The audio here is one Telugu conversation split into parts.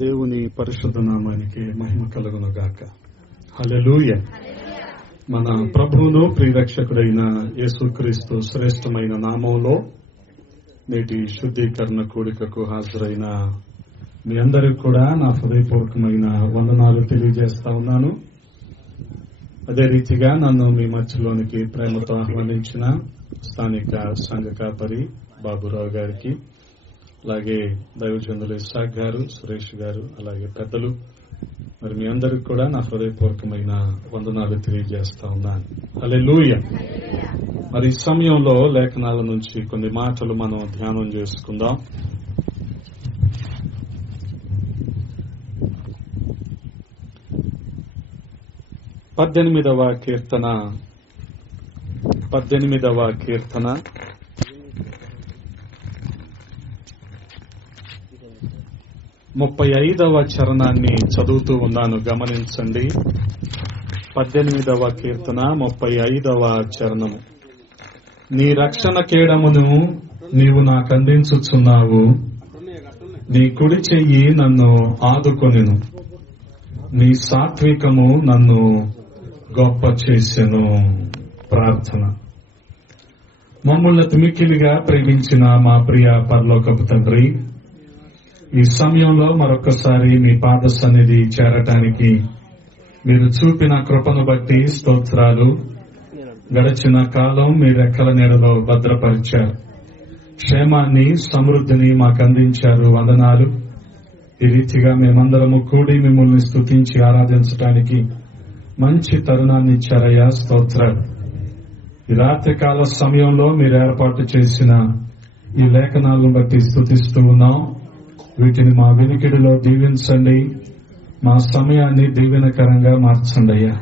దేవుని పరిశుద్ధ నామానికి మహిమ కలుగును గాక. హల్లెలూయా. మన ప్రభువును ప్రియరక్షకుడైన యేసుక్రీస్తు శ్రేష్టమైన నామంలో నేటి శుద్ధీకరణ కూడికకు హాజరైన మీ అందరికీ కూడా నా హృదయపూర్వకమైన వందనాలు తెలియజేస్తా ఉన్నాను. అదే రీతిగా నన్ను మీ మధ్యలోనికి ప్రేమతో ఆహ్వానించిన స్థానిక సంఘ కాపరి బాబురావు గారికి, అలాగే దైవజనులు ఇస్సాక్ గారు, సురేష్ గారు, అలాగే పెద్దలు, మరి మీ అందరికి కూడా నా హృదయపూర్వకమైన వందనాలు తెలియజేస్తా ఉన్నాను. హల్లెలూయా. మరి ఈ సమయంలో లేఖనాల నుంచి కొన్ని మాటలు మనం ధ్యానం చేసుకుందాం. పద్దెనిమిదవ కీర్తన 35వ చరణాన్ని చదువుతూ ఉన్నాను, గమనించండి. 18వ కీర్తన 35వ చరణము. నీ రక్షణ కేడమును నీవు నాకందించుచున్నావు, నీ కుడి చెయ్యి నన్ను ఆదుకొనెను, నీ సాత్వికము నన్ను గొప్ప చేసెను. ప్రార్థన. మమ్మల్ని మిక్కిలిగా ప్రేమించిన మా ప్రియ పరలోకపు తండ్రి, ఈ సమయంలో మరొకసారి మీ పాద సన్నిధి చేరటానికి మీరు చూపిన కృపను బట్టి స్తోత్రాలు. గడిచిన కాలం మీ రెక్కల నీడలో భద్రపరిచారు, క్షేమాన్ని సమృద్ధిని మాకు అందించారు. వందనాలు. ఈ రీతిగా మేమందరము కూడి మిమ్మల్ని స్తుతించి ఆరాధించడానికి మంచి తరుణాన్ని ఇచ్చారయ్యా, స్తోత్రాలు. ఈ రాత్రికాల సమయంలో మీరు ఏర్పాటు చేసిన ఈ లేఖనాలను బట్టి స్తుతిస్తూ ఉన్నాం. వీటిని మా వినికిడిలో దీవించండి, మా సమయాన్ని దీవెనకరంగా మార్చండి అయ్యా.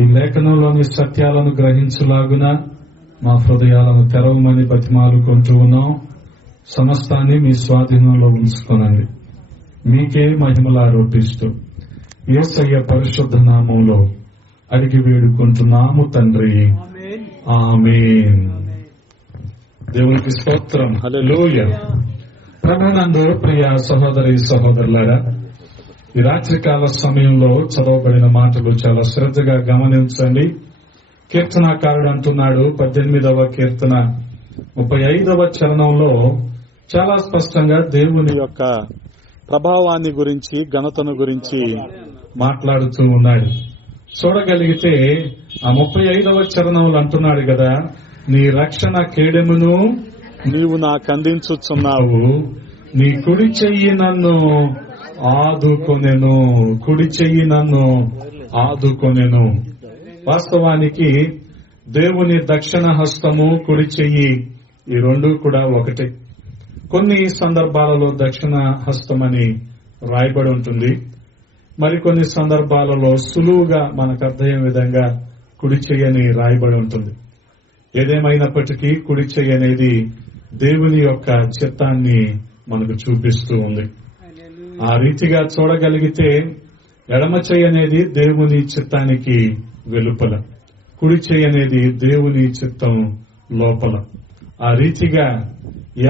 ఈ లేఖనంలోని సత్యాలను గ్రహించులాగున మా హృదయాలను తెరవమని బతిమాలుకుంటూ ఉన్నాం. సమస్తాన్ని మీ స్వాధీనంలో ఉంచుకోనండి. మీకే మహిమలు ఆరోపిస్తూ యేసయ్య పరిశుద్ధ నామంలో అడిగి వేడుకుంటున్నాము తండ్రి, ఆమేన్. దేవునికి స్తోత్రం. హల్లెలూయా. ప్రభునందు ప్రియ సహోదరి సహోదరులారా, ఈ రాత్రికాల సమయంలో చదవబడిన మాటలు చాలా శ్రద్ధగా గమనించండి. కీర్తనాకారుడు అంటున్నాడు 18వ కీర్తన 35వ చరణంలో చాలా స్పష్టంగా దేవుని యొక్క ప్రభావాన్ని గురించి, ఘనతను గురించి మాట్లాడుతూ ఉన్నాడు. చూడగలిగితే ఆ 35వ చరణంలో అంటున్నాడు కదా, నీ రక్షణ కేడెమును నీవు నాకు అందించుచున్నావు, నీ కుడి చెయ్యి నన్ను ఆదుకొనెను, కుడి చెయ్యి నన్ను ఆదుకొనెను. వాస్తవానికి దేవుని దక్షిణ హస్తము, కుడి చెయ్యి ఈ రెండు కూడా ఒకటే. కొన్ని సందర్భాలలో దక్షిణ హస్తమని రాయబడి ఉంటుంది, మరికొన్ని సందర్భాలలో సులువుగా మనకు అర్థమయ్యే విధంగా కుడి చెయ్యి అని రాయబడి ఉంటుంది. ఏదేమైనప్పటికీ కుడి చెయ్యి అనేది దేవుని యొక్క చిత్తాన్ని మనకు చూపిస్తూ ఉంది. ఆ రీతిగా చూడగలిగితే ఎడమ చెయ్యి అనేది దేవుని చిత్తానికి వెలుపల, కుడి చెయ్యి అనేది దేవుని చిత్తం లోపల. ఆ రీతిగా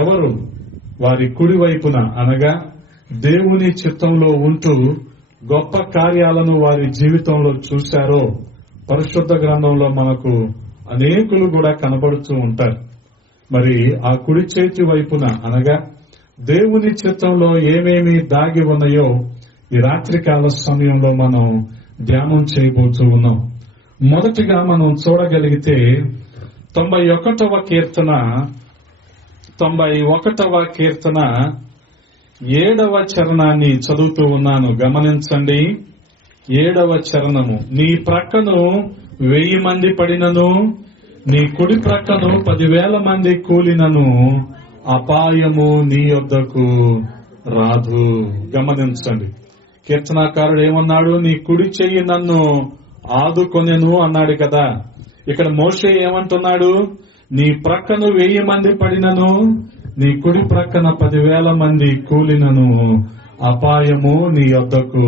ఎవరు వారి కుడి వైపున అనగా దేవుని చిత్తంలో ఉంటూ గొప్ప కార్యాలను వారి జీవితంలో చూశారో పరిశుద్ధ గ్రంథంలో మనకు అనేకులు కూడా కనబడుతూ ఉంటారు. మరి ఆ కుడి చేతి వైపున అనగా దేవుని చిత్తంలో ఏమేమి దాగి ఉన్నాయో ఈ రాత్రికాల సమయంలో మనం ధ్యానం చేయబోతూ ఉన్నాం. మొదటిగా మనం చూడగలిగితే 91వ కీర్తన 7వ చరణాన్ని చదువుతూ ఉన్నాను, గమనించండి. 7వ చరణము. నీ ప్రక్కను 1000 మంది పడినను, నీ కుడి ప్రక్కను 10,000 మంది కూలినను, అపాయము నీ యొద్దకు రాదు. గమనించండి. కీర్తనాకారుడు ఏమన్నాడు? నీ కుడి చెయ్యి నన్ను ఆదుకొనెను అన్నాడు కదా. ఇక్కడ మోషే ఏమంటున్నాడు? నీ ప్రక్కను 1000 మంది పడినను, నీ కుడి ప్రక్కన 10,000 మంది కూలినను, అపాయము నీ యొద్దకు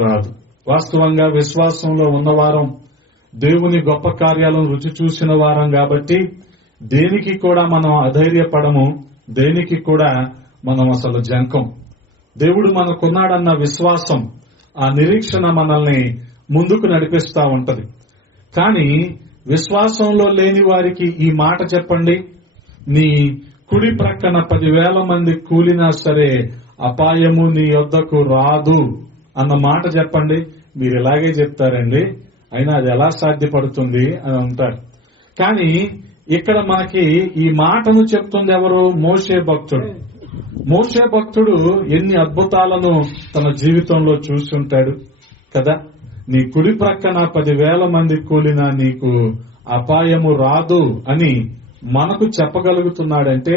రాదు. వాస్తవంగా విశ్వాసంలో ఉన్నవారం, దేవుని గొప్ప కార్యాలను రుచి చూసిన వారం కాబట్టి దేనికి కూడా మనం అధైర్యపడము, దేనికి కూడా మనం అసలు జంకం. దేవుడు మనకున్నాడన్న విశ్వాసం, ఆ నిరీక్షణ మనల్ని ముందుకు నడిపిస్తా ఉంటది. కానీ విశ్వాసంలో లేని వారికి ఈ మాట చెప్పండి, నీ కుడి ప్రక్కన 10,000 మంది కూలినా సరే అపాయము నీ యొద్దకు రాదు అన్న మాట చెప్పండి. మీరు ఇలాగే చెప్తారండి, అయినా అది ఎలా సాధ్యపడుతుంది అని అంటారు. కానీ ఇక్కడ మనకి ఈ మాటను చెప్తుంది ఎవరు? మోషే భక్తుడు. మోషే భక్తుడు ఎన్ని అద్భుతాలను తన జీవితంలో చూస్తుంటాడు కదా. నీ కుడి ప్రక్కన 10,000 మంది కూలినా నీకు అపాయము రాదు అని మనకు చెప్పగలుగుతున్నాడంటే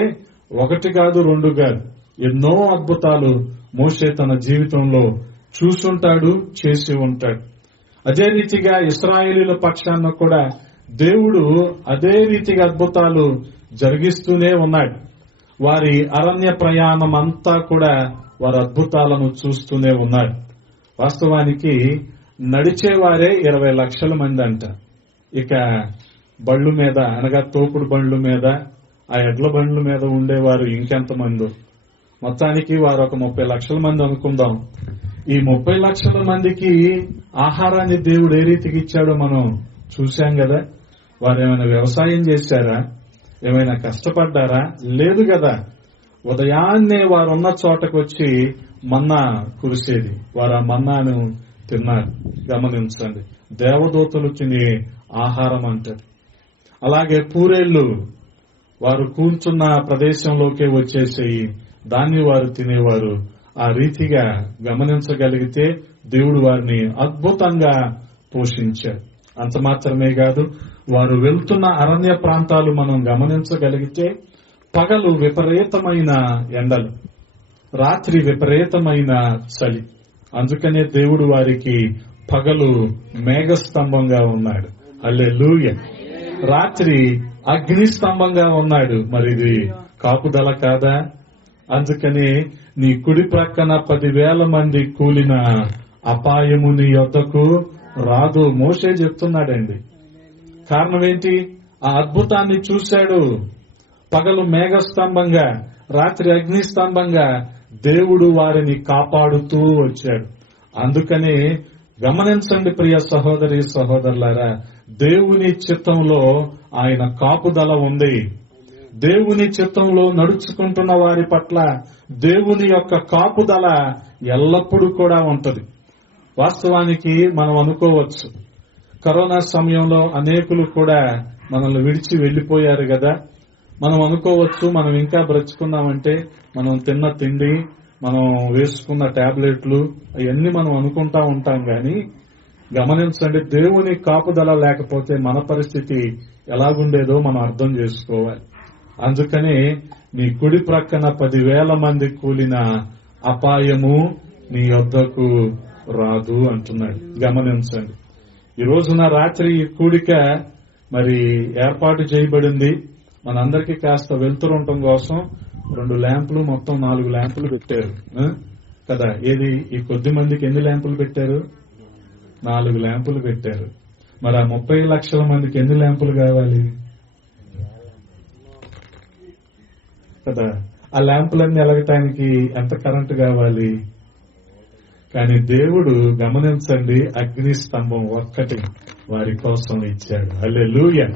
ఒకటి కాదు, రెండు కాదు, ఎన్నో అద్భుతాలు మోషే తన జీవితంలో చూసుంటాడు, చేసి ఉంటాడు. అదే రీతిగా ఇశ్రాయేలీయుల పక్షాన కూడా దేవుడు అదే రీతిగా అద్భుతాలు జరిగిస్తూనే ఉన్నాడు. వారి అరణ్య ప్రయాణం అంతా కూడా వారి అద్భుతాలను చూస్తూనే ఉన్నారు. వాస్తవానికి నడిచేవారే 20 లక్షల మంది అంట. ఇక బళ్ళు మీద అనగా తోపుడు బండ్ల మీద, ఆ ఎడ్ల బండ్ల మీద ఉండేవారు ఇంకెంతమంది. మొత్తానికి వారు ఒక 30 లక్షల మంది అనుకుందాం. ఈ 30 లక్షల మందికి ఆహారాన్ని దేవుడు ఏ రీతికి ఇచ్చాడో మనం చూశాం కదా. వారు ఏమైనా వ్యవసాయం చేశారా? ఏమైనా కష్టపడ్డారా? లేదు కదా. ఉదయాన్నే వారున్న చోటకు వచ్చి మన్నా కురిసేది, వారు ఆ మన్నాను తిన్నారు. గమనించండి, దేవదూతలు తినే ఆహారం అంటారు. అలాగే పూరేళ్లు వారు కూర్చున్న ప్రదేశంలోకే వచ్చేసేయి, దాన్ని వారు తినేవారు. ఆ రీతిగా గమనించగలిగితే దేవుడు వారిని అద్భుతంగా పోషించారు. అంత మాత్రమే కాదు, వారు వెళ్తున్న అరణ్య ప్రాంతాలు మనం గమనించగలిగితే పగలు విపరీతమైన ఎండలు, రాత్రి విపరీతమైన చలి. అందుకనే దేవుడు వారికి పగలు మేఘస్తంభంగా ఉన్నాడు. హల్లెలూయా. రాత్రి అగ్ని స్తంభంగా ఉన్నాడు. మరి ఇది కాపుదల కాదా? అందుకనే నీ కుడి ప్రక్కన 10,000 మంది కూలిన అపాయము నీ యొద్దకు రాదు మోషే చెప్తున్నాడండి. కారణం ఏంటి? ఆ అద్భుతాన్ని చూశాడు. పగలు మేఘస్తంభంగా, రాత్రి అగ్ని స్తంభంగా దేవుడు వారిని కాపాడుతూ వచ్చాడు. అందుకనే గమనించండి ప్రియ సహోదరి సహోదరులారా, దేవుని చిత్తంలో ఆయన కాపుదల ఉంది. దేవుని చిత్తంలో నడుచుకుంటున్న వారి పట్ల దేవుని యొక్క కాపుదల ఎల్లప్పుడూ కూడా ఉంటది. వాస్తవానికి మనం అనుకోవచ్చు, కరోనా సమయంలో అనేకులు కూడా మనల్ని విడిచి వెళ్లిపోయారు కదా. మనం అనుకోవచ్చు, మనం ఇంకా బ్రతుకున్నామంటే మనం తిన్న తిండి, మనం వేసుకున్న టాబ్లెట్లు, అవన్నీ మనం అనుకుంటా ఉంటాం. కానీ గమనించండి, దేవుని కాపుదల లేకపోతే మన పరిస్థితి ఎలాగుండేదో మనం అర్థం చేసుకోవాలి. అందుకనే నీ కుడి ప్రక్కన 10,000 మంది కూలిన అపాయము నీ యొద్దకు రాదు అంటున్నాడు. గమనించండి, ఈ రోజున రాత్రి ఈ కూడిక మరి ఏర్పాటు చేయబడింది. మనందరికీ కాస్త వెలుతురుండటం కోసం 2 ల్యాంపులు, మొత్తం 4 ల్యాంపులు పెట్టారు కదా. ఏది ఈ కొద్ది మందికి ఎన్ని ల్యాంపులు పెట్టారు? 4 ల్యాంపులు పెట్టారు. మరి ఆ 30 లక్షల మందికి ఎన్ని ల్యాంపులు కావాలి కదా. ఆ ల్యాంపులన్నీ ఎలగటానికి ఎంత కరెంటు కావాలి? కానీ దేవుడు గమనించండి, అగ్ని స్తంభం ఒక్కటి వారి కోసం ఇచ్చాడు. హల్లెలూయా.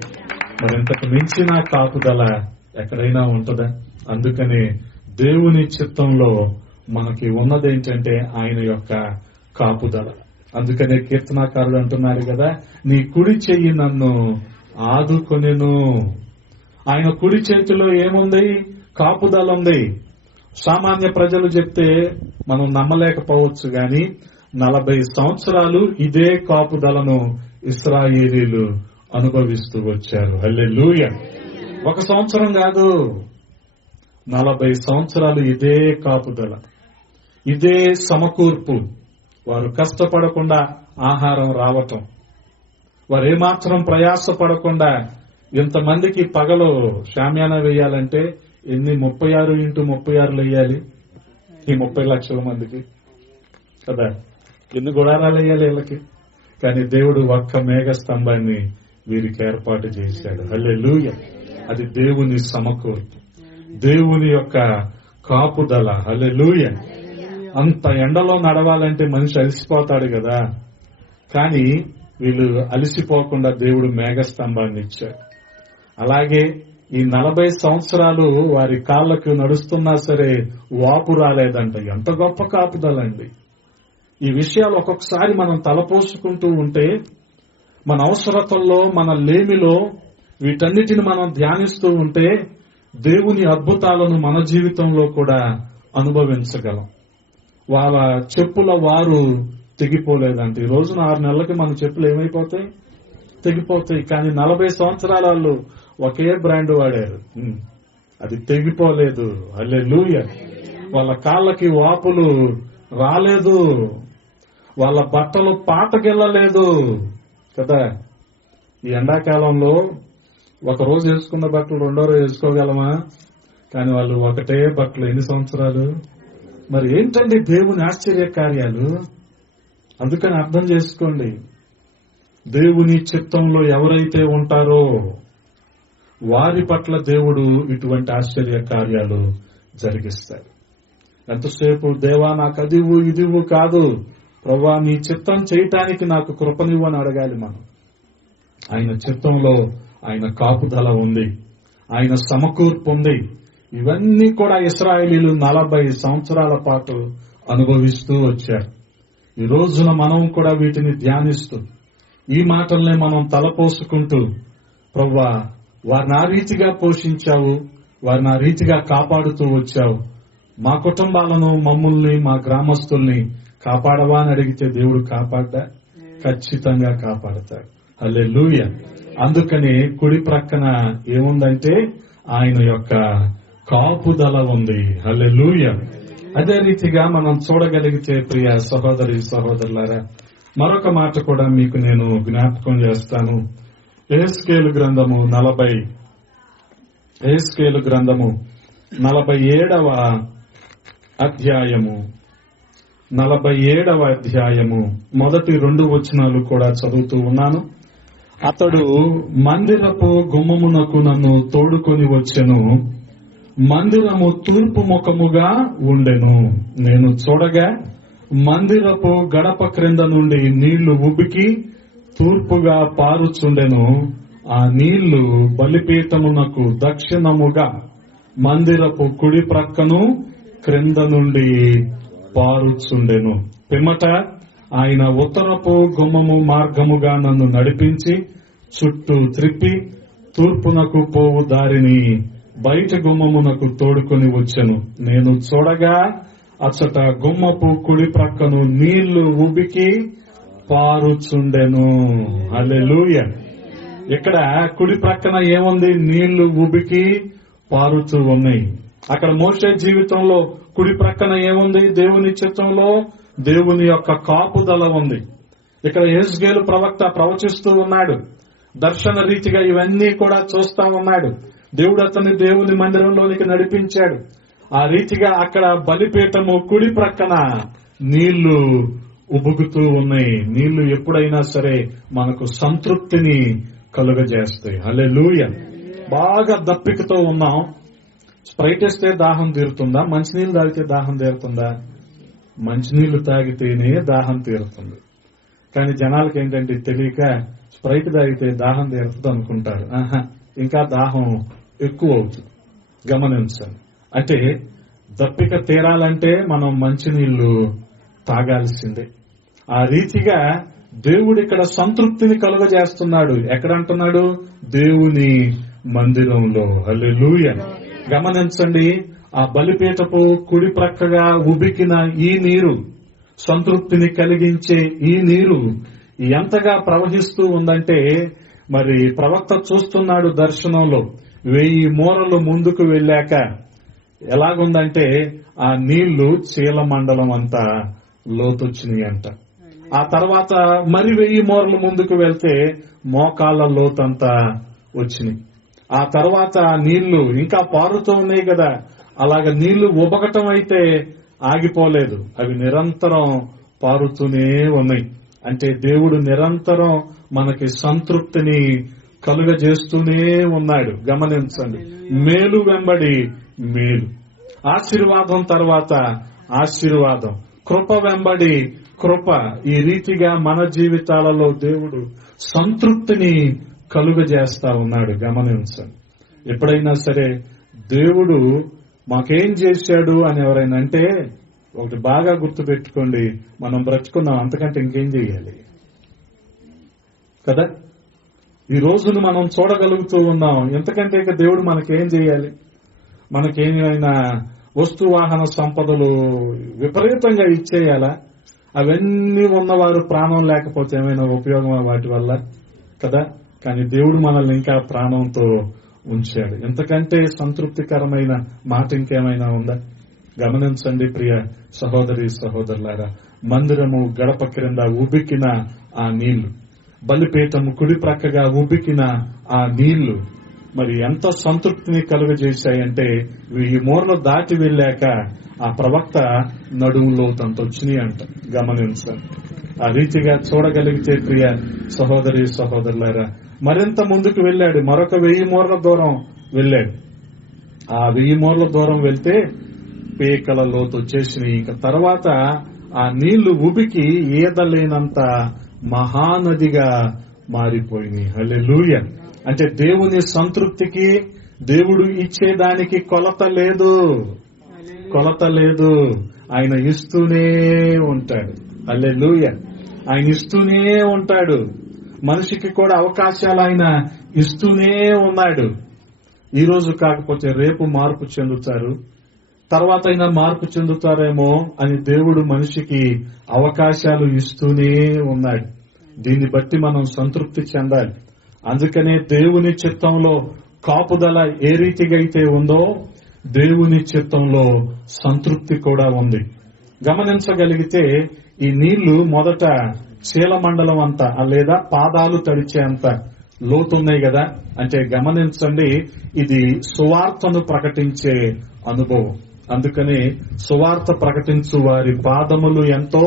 మరింతకు మించిన కాపుదల ఎక్కడైనా ఉంటుందా? అందుకనే దేవుని చిత్తంలో మనకి ఉన్నదేంటంటే ఆయన యొక్క కాపుదల. అందుకనే కీర్తనాకారుడు అంటున్నారు కదా, నీ కుడి చెయ్యి నన్ను ఆదుకొనెను. ఆయన కుడి చేతిలో ఏముంది? కాపుదల ఉంది. సామాన్య ప్రజలు చెప్తే మనం నమ్మలేకపోవచ్చు గాని 40 సంవత్సరాలు ఇదే కాపుదలను ఇశ్రాయేలీయులు అనుభవిస్తూ వచ్చారు. హల్లెలూయా. 1 సంవత్సరం కాదు, 40 సంవత్సరాలు ఇదే కాపుదల, ఇదే సమకూర్పు. వారు కష్టపడకుండా ఆహారం రావటం, వారు ఏమాత్రం ప్రయాసపడకుండా ఇంతమందికి పగలు షామ్యానా వేయాలంటే ఎన్ని 36 x 36 వేయాలి ఈ 30 లక్షల మందికి కదా. ఎన్ని గుడారాలు వేయాలి వీళ్ళకి? కానీ దేవుడు ఒక్క మేఘ స్తంభాన్ని వీరికి ఏర్పాటు చేశాడు. హల్లెలూయా. అది దేవుని సమకూర్పు, దేవుని యొక్క కాపుదల. హల్లెలూయా. అంత ఎండలో నడవాలంటే మనిషి అలసిపోతాడు కదా. కానీ వీళ్ళు అలసిపోకుండా దేవుడు మేఘస్తంభాన్ని ఇచ్చాడు. అలాగే ఈ 40 సంవత్సరాలు వారి కాళ్లకు నడుస్తున్నా సరే వాపు రాలేదంట. ఎంత గొప్ప కాపుదలండి. ఈ విషయాలు ఒక్కొక్కసారి మనం తలపోసుకుంటూ ఉంటే మన అవసరతల్లో, మన లేమిలో వీటన్నిటిని మనం ధ్యానిస్తూ ఉంటే దేవుని అద్భుతాలను మన జీవితంలో కూడా అనుభవించగలం. వాళ్ళ చెప్పుల వారు తెగిపోలేదంటే ఈ రోజున 6 నెలలకి మన చెప్పులు ఏమైపోతాయి? తెగిపోతాయి. కానీ 40 సంవత్సరాల వాళ్ళు ఒకే బ్రాండ్ వాడారు, అది తెగిపోలేదు. హల్లెలూయా. వాళ్ళ కాళ్ళకి వాపులు రాలేదు, వాళ్ళ బట్టలు పాతకెళ్ళలేదు కదా. ఈ ఎండాకాలంలో ఒక రోజు వేసుకున్న బట్టలు రెండో రోజు వేసుకోగలమా? కానీ వాళ్ళు ఒకటే బట్టలు ఎన్ని సంవత్సరాలు? మరి ఏంటండి దేవుని ఆశ్చర్య కార్యాలు? అందుకని అర్థం చేసుకోండి, దేవుని చిత్తంలో ఎవరైతే ఉంటారో వారి పట్ల దేవుడు ఇటువంటి ఆశ్చర్య కార్యాలు జరిగిస్తాడు. ఎంతసేపు దేవా నాకు అదివు ఇదివు కాదు, ప్రభువా నీ చిత్తం చేయటానికి నాకు కృపనివ్వు అని అడగాలి మనం. ఆయన చిత్తంలో ఆయన కాపుదల ఉంది, ఆయన సమకూర్పు ఉంది. ఇవన్నీ కూడా ఇశ్రాయేలీలు 40 సంవత్సరాల పాటు అనుభవిస్తూ వచ్చారు. ఈ రోజున మనం కూడా వీటిని ధ్యానిస్తూ ఈ మాటల్ని మనం తలపోసుకుంటూ, ప్రభువా వారిని ఆ రీతిగా పోషించావు, వారిని ఆ రీతిగా కాపాడుతూ వచ్చావు, మా కుటుంబాలను, మమ్మల్ని, మా గ్రామస్తుల్ని కాపాడవా అని అడిగితే దేవుడు కాపాడ్డా? ఖచ్చితంగా కాపాడతాడు. హల్లెలూయా. అందుకని కుడి ప్రక్కన ఏముందంటే ఆయన యొక్క కాపుదల ఉంది. హల్లెలూయా. అదే రీతిగా మనం చూడగలిగితే ప్రియ సహోదరి సహోదరులారా, మరొక మాట కూడా మీకు నేను జ్ఞాపకం చేస్తాను. యెహెజ్కేలు గ్రంథము 47వ అధ్యాయము 47వ అధ్యాయము మొదటి 2 వచనాలు కూడా చదువుతూ ఉన్నాను. అతడు మందిరపు గుమ్మమునకు నన్ను తోడుకొని వచ్చెను. మందిరము తూర్పు ముఖముగా ఉండెను. నేను చూడగా మందిరపు గడప క్రింద నుండి నీళ్లు ఉబికి తూర్పుగా పారుచుండెను. ఆ నీళ్లు బలిపీఠమునకు దక్షిణముగా మందిరపు కుడి ప్రక్కను క్రింద నుండి పారుచుండెను. పిమ్మట ఆయన ఉత్తరపు గుమ్మము మార్గముగా నన్ను నడిపించి చుట్టూ త్రిప్పి తూర్పునకు పోవు దారిని బయట గుమ్మమునకు తోడుకొని వచ్చెను. నేను చూడగా అచ్చట గుమ్మపు కుడి ప్రక్కను నీళ్లు ఉబికి పారుచుండెను. హల్లెలూయా. ఇక్కడ కుడి ప్రక్కన ఏముంది? నీళ్లు ఉబికి పారుతూ ఉన్నాయి. అక్కడ మోషే జీవితంలో కుడి ప్రక్కన ఏముంది? దేవుని చిత్తంలో దేవుని యొక్క కాపుదల ఉంది. ఇక్కడ యెహెజ్కేలు ప్రవక్త ప్రవచిస్తూ ఉన్నాడు, దర్శన రీతిగా ఇవన్నీ కూడా చూస్తా ఉన్నాడు. దేవుడు అతన్ని దేవుని మందిరంలోనికి నడిపించాడు. ఆ రీతిగా అక్కడ బలిపీఠము కుడి ప్రక్కన నీళ్లు ఉబుకుతూ ఉన్నాయి. నీళ్లు ఎప్పుడైనా సరే మనకు సంతృప్తిని కలుగజేస్తాయి. హల్లెలూయా. బాగా దప్పికతో ఉన్నాం, స్ప్రైట్ వేస్తే దాహం తీరుతుందా? మంచినీళ్ళు తాగితే దాహం తీరుతుందా? మంచినీళ్లు తాగితేనే దాహం తీరుతుంది. కానీ జనాలకి ఏంటంటే తెలియక స్ప్రైట్ తాగితే దాహం తీరుతుంది అనుకుంటారు. ఇంకా దాహం ఎక్కువ అవుతుంది. గమనించండి. అంటే దప్పిక తీరాలంటే మనం మంచినీళ్లు తాగాల్సిందే. ఆ రీతిగా దేవుడు ఇక్కడ సంతృప్తిని కలుగజేస్తున్నాడు. ఎక్కడంటున్నాడు? దేవుని మందిరంలో. హల్లెలూయా. గమనించండి, ఆ బలిపీఠపు కుడి ప్రక్కగా ఉబికిన ఈ నీరు, సంతృప్తిని కలిగించే ఈ నీరు ఎంతగా ప్రవహిస్తూ ఉందంటే, మరి ప్రవక్త చూస్తున్నాడు దర్శనంలో 1000 మూరలు ముందుకు వెళ్ళాక ఎలాగుందంటే ఆ నీళ్లు చీల మండలం అంతా లోతొచ్చినాయి అంట. ఆ తర్వాత మరి 1000 మూరలు ముందుకు వెళ్తే మోకాళ్ళ లోతంతా వచ్చినాయి. ఆ తర్వాత నీళ్లు ఇంకా పారుతూ ఉన్నాయి కదా, అలాగ నీళ్లు ఉబకటం అయితే ఆగిపోలేదు, అవి నిరంతరం పారుతూనే ఉన్నాయి. అంటే దేవుడు నిరంతరం మనకి సంతృప్తిని కలుగజేస్తూనే ఉన్నాడు. గమనించండి, మేలు వెంబడి మేలు, ఆశీర్వాదం తర్వాత ఆశీర్వాదం. కృప వెంబడి కృప. ఈ రీతిగా మన జీవితాలలో దేవుడు సంతృప్తిని కలుగజేస్తా ఉన్నాడు. గమనించండి. ఎప్పుడైనా సరే దేవుడు మాకేం చేశాడు అని ఎవరైనా అంటే ఒకటి బాగా గుర్తుపెట్టుకోండి, మనం బ్రతుకున్నాం, అంతకంటే ఇంకేం చేయాలి కదా. ఈ రోజును మనం చూడగలుగుతూ ఉన్నాం, ఎంతకంటే ఇక దేవుడు మనకేం చేయాలి? మనకేమైనా వస్తు వాహన సంపదలు విపరీతంగా ఇచ్చేయాలా? అవన్నీ ఉన్నవారు ప్రాణం లేకపోతే ఏమైనా ఉపయోగమా వాటి వల్ల కదా? కానీ దేవుడు మనల్ని ఇంకా ప్రాణంతో ఉంచాడు. ఎంతకంటే సంతృప్తికరమైన మాట ఇంకేమైనా ఉందా? గమనించండి ప్రియ సహోదరి సహోదరులారా, మందిరము గడప క్రింద ఉబికిన ఆ నీళ్లు, బలిపీఠము కుడి ప్రక్కగా ఉబికిన ఆ నీళ్లు మరి ఎంత సంతృప్తిని కలుగజేశాయంటే ఈ మూరలు దాటి వెళ్ళాక ఆ ప్రవక్త నడుములో తంత వచ్చినాయి అంట. గమనించండి. ఆ రీతిగా చూడగలిగితే ప్రియ సహోదరి సహోదరులారా, మరింత ముందుకు వెళ్ళాడు. మరొక 1000 మూరల దూరం వెళ్ళాడు. ఆ 1000 మూరల దూరం వెళ్తే పీకల లోతు వచ్చేసినాయి. ఇంకా తర్వాత ఆ నీళ్లు ఉబికి ఈదలేనంత మహానదిగా మారిపోయినాయి. హల్లెలూయా. అంటే దేవుని సంతృప్తికి, దేవుడు ఇచ్చేదానికి కొలత లేదు, కొలత లేదు. ఆయన ఇస్తూనే ఉంటాడు. హల్లెలూయా. ఆయన ఇస్తూనే ఉంటాడు. మనిషికి కూడా అవకాశాలు ఆయన ఇస్తూనే ఉన్నాడు. ఈ రోజు కాకపోతే రేపు మార్పు చెందుతారు, తర్వాత అయినా మార్పు చెందుతారేమో అని దేవుడు మనిషికి అవకాశాలు ఇస్తూనే ఉన్నాడు. దీన్ని బట్టి మనం సంతృప్తి చెందాలి. అందుకనే దేవుని చిత్తంలో కాపుదల ఏ రీతిగా అయితే ఉందో దేవుని చిత్తంలో సంతృప్తి కూడా ఉంది. గమనించగలిగితే ఈ నీళ్లు మొదట శీలమండలం అంతా లేదా పాదాలు తడిచే అంత లోతున్నాయి కదా. అంటే గమనించండి, ఇది సువార్తను ప్రకటించే అనుభవం. అందుకని సువార్త ప్రకటించు వారి పాదములు ఎంతో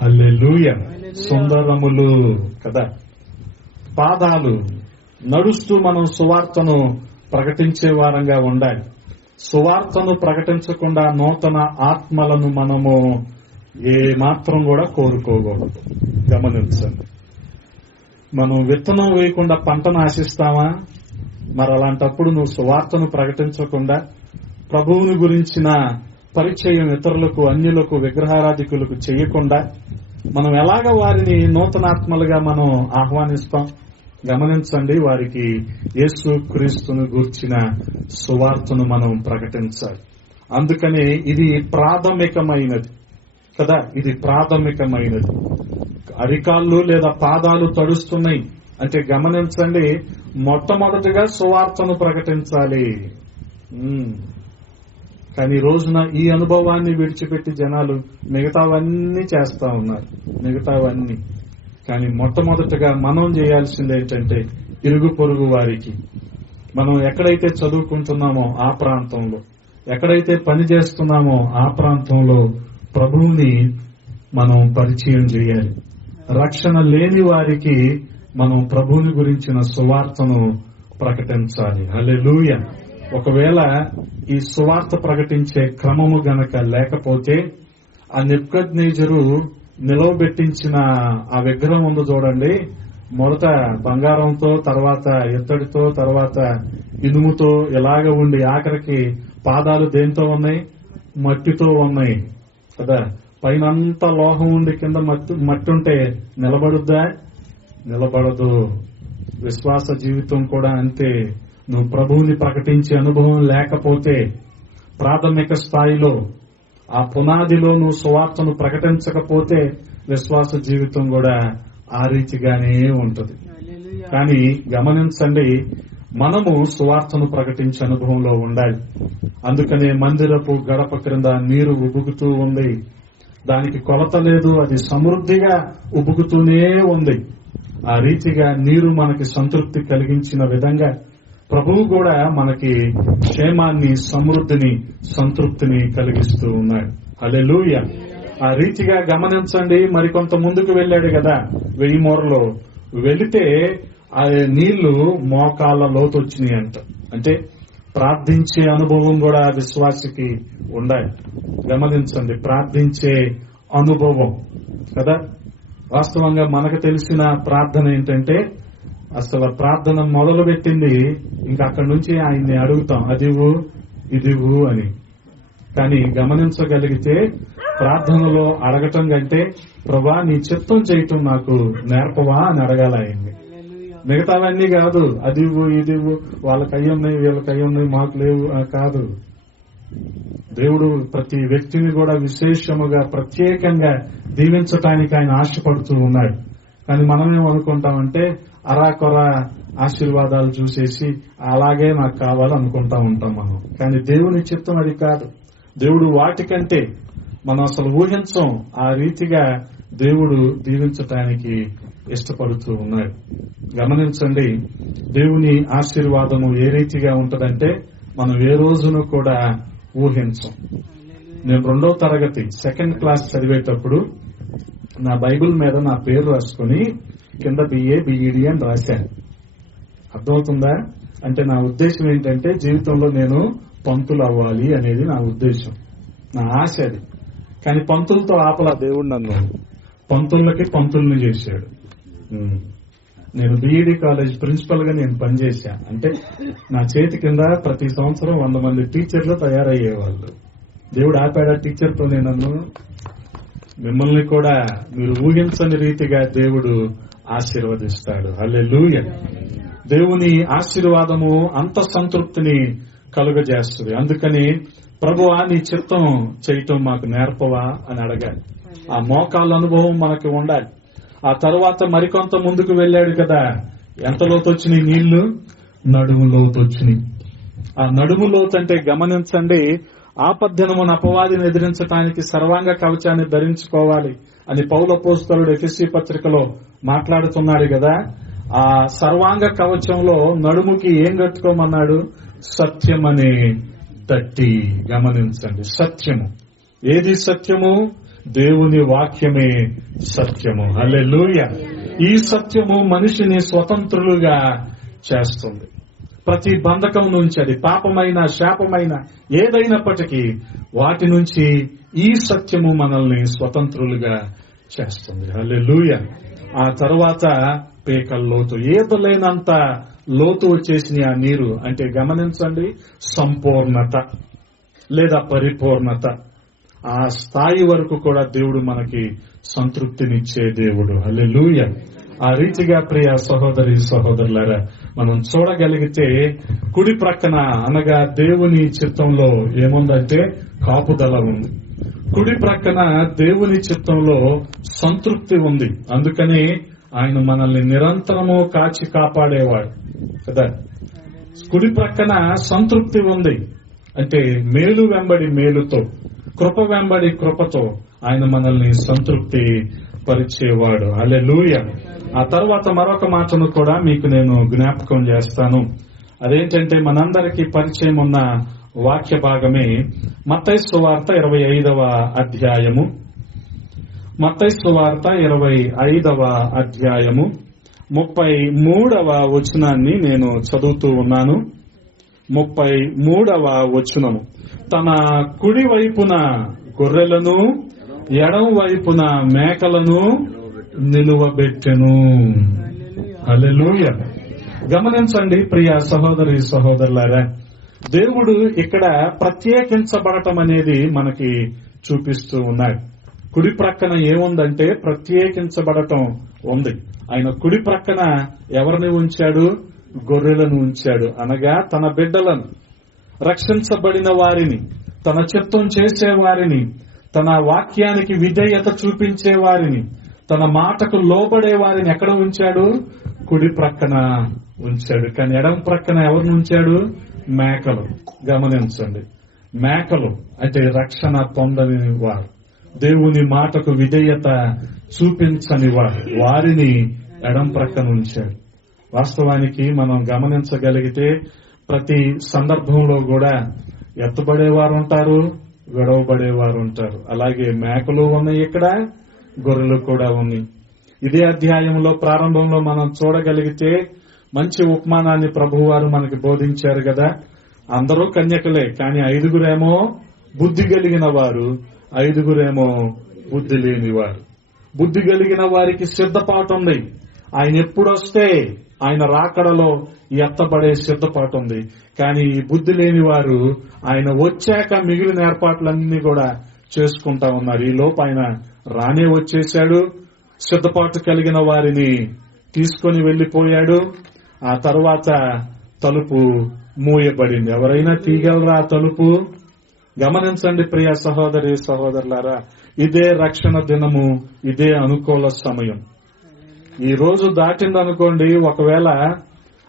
హల్లెలూయా సుందరములు కదా. పాదాలు నడుస్తూ మనం సువార్తను ప్రకటించే వారంగా ఉండాలి. సువార్తను ప్రకటించకుండా నూతన ఆత్మలను మనము ఏ మాత్రం కూడా కోరుకోకూడదు. గమనించండి. మనం విత్తనం వేయకుండా పంటను ఆశిస్తామా? మరి అలాంటప్పుడు నువ్వు సువార్తను ప్రకటించకుండా ప్రభువుని గురించిన పరిచయం ఇతరులకు, అన్యులకు, విగ్రహారాధికులకు చేయకుండా మనం ఎలాగ వారిని నూతనాత్మలుగా మనం ఆహ్వానిస్తాం? గమనించండి. వారికి యేసు క్రీస్తును గూర్చిన సువార్తను మనం ప్రకటించాలి. అందుకనే ఇది ప్రాథమికమైనది కదా. ఇది ప్రాథమికమైనది. అరికాళ్ళు లేదా పాదాలు తడుస్తున్నాయి అంటే గమనించండి, మొట్టమొదటిగా సువార్తను ప్రకటించాలి. కానీ ఈ రోజున ఈ అనుభవాన్ని విడిచిపెట్టి జనాలు మిగతావన్నీ చేస్తా ఉన్నారు, మిగతావన్నీ. కానీ మొట్టమొదటిగా మనం చేయాల్సింది ఏంటంటే ఇరుగు పొరుగు వారికి, మనం ఎక్కడైతే చదువుకుంటున్నామో ఆ ప్రాంతంలో, ఎక్కడైతే పని చేస్తున్నామో ఆ ప్రాంతంలో ప్రభువుని మనం పరిచయం చేయాలి. రక్షణ లేని వారికి మనం ప్రభువుని గురించిన సువార్తను ప్రకటించాలి. హల్లెలూయా. ఒకవేళ ఈ సువార్త ప్రకటించే క్రమము గనక లేకపోతే ఆ నెబుకద్నెజరు నిలవబెట్టించిన ఆ విగ్రహం ఉంది చూడండి, మొదట బంగారంతో, తర్వాత ఇత్తడితో, తర్వాత ఇనుముతో ఇలాగ ఉండి ఆఖరికి పాదాలు దేంతో ఉన్నాయి? మట్టితో ఉన్నాయి కదా. పైన అంతా లోహం ఉండి కింద మట్టి ఉంటే నిలబడుద్దా? నిలబడదు. విశ్వాస జీవితం కూడా అంతే. నువ్వు ప్రభువుని ప్రకటించే అనుభవం లేకపోతే, ప్రాథమిక స్థాయిలో ఆ పునాదిలో నువ్వు సువార్తను ప్రకటించకపోతే విశ్వాస జీవితం కూడా ఆ రీతిగానే ఉంటుంది. కానీ గమనించండి, మనము సువార్తను ప్రకటించే అనుభవంలో ఉండాలి. అందుకనే మందిరపు గడప క్రింద నీరు ఉబుకుతూ ఉంది. దానికి కొలత లేదు, అది సమృద్ధిగా ఉబుకుతూనే ఉంది. ఆ రీతిగా నీరు మనకి సంతృప్తి కలిగించిన విధంగా ప్రభువు కూడా మనకి క్షేమాన్ని, సమృద్ధిని, సంతృప్తిని కలిగిస్తూ ఉన్నాడు. హల్లెలూయా. ఆ రీతిగా గమనించండి. మరికొంత ముందుకు వెళ్ళాడు కదా, 1000 మూరలో వెళితే ఆ నీళ్లు మోకాళ్ళ లోతు వచ్చినాయి అంట. అంటే ప్రార్థించే అనుభవం కూడా విశ్వాసికి ఉండాలి. గమనించండి, ప్రార్థించే అనుభవం కదా. వాస్తవంగా మనకు తెలిసిన ప్రార్థన ఏంటంటే, అసలు ప్రార్థన మొదలు పెట్టింది ఇంకా అక్కడి నుంచి ఆయన్ని అడుగుతాం, అదివు ఇదివు అని. కానీ గమనించగలిగితే ప్రార్థనలో అడగటం కంటే, ప్రభా నీ చిత్తం చేయటం నాకు నేర్పవా అని అడగాలి ఆయన్ని. మిగతావన్నీ కాదు, అదివు ఇదివు, వాళ్ళకి అయ్యున్నాయి వీళ్ళకి అయ్యున్నాయి మాకు లేవు కాదు. దేవుడు ప్రతి వ్యక్తిని కూడా విశేషముగా ప్రత్యేకంగా దీవించటానికి ఆయన ఆశపడుతూ ఉన్నాడు. కానీ మనమేమనుకుంటామంటే అరాకొర ఆశీర్వాదాలు చూసేసి అలాగే నాకు కావాలనుకుంటా ఉంటాం మనం. కానీ దేవుని చిత్తం అది కాదు. దేవుడు వాటికంటే మనం అసలు ఊహించం ఆ రీతిగా దేవుడు దీవించటానికి ఇష్టపడుతూ ఉన్నాడు. గమనించండి, దేవుని ఆశీర్వాదము ఏ రీతిగా ఉంటదంటే మనం ఏ రోజును కూడా ఊహించం. నేను 2వ తరగతి సెకండ్ క్లాస్ చదివేటప్పుడు నా బైబిల్ మీద నా పేరు రాసుకుని కింద BA BEd అని రాశాను. అర్థమవుతుందా? అంటే నా ఉద్దేశం ఏంటంటే జీవితంలో నేను పంతులు అవ్వాలి అనేది నా ఉద్దేశం, నా ఆశ అది. కానీ పంతులతో ఆపలా దేవుడు నన్ను. పంతులకి పంతుల్ని చేశాడు. నేను BEd కాలేజ్ ప్రిన్సిపల్ గా నేను పనిచేశా. అంటే నా చేతి కింద ప్రతి సంవత్సరం 100 మంది టీచర్లు తయారయ్యేవాళ్ళు. దేవుడు ఆపాడా టీచర్తో నన్ను? మిమ్మల్ని కూడా మీరు ఊహించని రీతిగా దేవుడు ఆశీర్వదిస్తాడు. హల్లెలూయా. దేవుని ఆశీర్వాదము అంత సంతృప్తిని కలుగజేస్తుంది. అందుకని ప్రభువా నీ చిత్తం చేయటం మాకు నేర్పవా అని అడగాలి. ఆ మోకాళ్ళ అనుభవం మనకి ఉండాలి. ఆ తర్వాత మరికొంత ముందుకు వెళ్ళాడు కదా. ఎంత లోతు వచ్చినాయి నీళ్లు? నడుము లోతు వచ్చినాయి. ఆ నడుము లోతు అంటే గమనించండి, ఆపద్దినమున అపవాదిని ఎదిరించడానికి సర్వాంగ కవచాన్ని ధరించుకోవాలి అని పౌలు అపోస్తలుడు ఎఫెసీ పత్రికలో మాట్లాడుతున్నాడు కదా. ఆ సర్వాంగ కవచంలో నడుముకి ఏం కట్టుకోమన్నాడు? సత్యం అనే తట్టి. గమనించండి, సత్యము. ఏది సత్యము? దేవుని వాక్యమే సత్యము. హల్లెలూయా. ఈ సత్యము మనిషిని స్వతంత్రులుగా చేస్తుంది. ప్రతి బంధకం నుంచి, అది పాపమైన శాపమైన ఏదైనప్పటికీ వాటి నుంచి ఈ సత్యము మనల్ని స్వతంత్రులుగా చేస్తుంది. హల్లెలూయా. ఆ తర్వాత పేకల లోతు, ఈతలేనంత లోతు వచ్చేసిన ఆ నీరు. అంటే గమనించండి, సంపూర్ణత లేదా పరిపూర్ణత. ఆ స్థాయి వరకు కూడా దేవుడు మనకి సంతృప్తినిచ్చే దేవుడు. హల్లెలూయా. ఆ రీతిగా ప్రియ సహోదరి సహోదరులారా మనం చూడగలిగితే కుడి ప్రక్కన అనగా దేవుని చిత్తంలో ఏముందంటే కాపుదల ఉంది. కుడి ప్రక్కన దేవుని చిత్తంలో సంతృప్తి ఉంది. అందుకని ఆయన మనల్ని నిరంతరము కాచి కాపాడేవాడు కదా. కుడి ప్రక్కన సంతృప్తి ఉంది అంటే మేలు వెంబడి మేలుతో, కృప వెంబడి కృపతో ఆయన మనల్ని సంతృప్తి పరిచేవాడు. హల్లెలూయా. ఆ తర్వాత మరొక మాటను కూడా మీకు నేను జ్ఞాపకం చేస్తాను. అదేంటంటే మనందరికీ పరిచయం ఉన్న వాక్య భాగమే మత్తయి సువార్త 25వ అధ్యాయము. మత్తయి సువార్త 25వ అధ్యాయము 33వ వచనాన్ని నేను చదువుతూ ఉన్నాను. 33వ వచనము. తన కుడి వైపున గొర్రెలను ఎడమ వైపున మేకలను నిలువబెట్టెను. హల్లెలూయా. గమనించండి ప్రియ సహోదరి సహోదరులారా, దేవుడు ఇక్కడ ప్రత్యేకించబడటం అనేది మనకి చూపిస్తూ ఉన్నాడు. కుడి ప్రక్కన ఏముందంటే ప్రత్యేకించబడటం ఉంది. ఆయన కుడి ప్రక్కన ఎవరిని ఉంచాడు? గొర్రెలను ఉంచాడు. అనగా తన బిడ్డలను, రక్షించబడిన వారిని, తన చిత్తం చేసే వారిని, తన వాక్యానికి విధేయత చూపించే వారిని, తన మాటకు లోబడే వారిని ఎక్కడ ఉంచాడు? కుడి ప్రక్కన ఉంచాడు. కానీ ఎడమ ప్రక్కన ఎవరిని ఉంచాడు? మేకలు. గమనించండి, మేకలు అంటే రక్షణ పొందని వారు, దేవుని మాటకు విధేయత చూపించని వారు, వారిని ఎడమ ప్రక్కన ఉంచాడు. వాస్తవానికి మనం గమనించగలిగితే ప్రతి సందర్భంలో కూడా ఎత్తబడేవారు ఉంటారు, విడవబడేవారు ఉంటారు. అలాగే మేకలు ఉన్నాయి, ఇక్కడ గొర్రెలు కూడా ఉన్నాయి. ఇదే అధ్యాయంలో ప్రారంభంలో మనం చూడగలిగితే మంచి ఉపమానాన్ని ప్రభువారు మనకి బోధించారు కదా. అందరూ కన్యకలే, కానీ 5 బుద్ధి కలిగిన వారు, 5 బుద్ధి లేని వారు. బుద్ధి కలిగిన వారికి సిద్ధపాటు ఉంది. ఆయన ఎప్పుడొస్తే ఆయన రాకడలో ఎత్తబడే సిద్ధపాటు ఉంది. కానీ ఈ బుద్ధి లేని వారు ఆయన వచ్చాక మిగిలిన ఏర్పాట్లన్నీ కూడా చేసుకుంటా ఉన్నారు. ఈ లోపు ఆయన రానే వచ్చేశాడు, సిద్ధపాటు కలిగిన వారిని తీసుకొని వెళ్లిపోయాడు. ఆ తర్వాత తలుపు మూయబడింది. ఎవరైనా తీయగలరా ఆ తలుపు? గమనించండి ప్రియ సహోదరి సహోదరులారా, ఇదే రక్షణ దినము, ఇదే అనుకూల సమయం. ఈ రోజు దాటిందనుకోండి, ఒకవేళ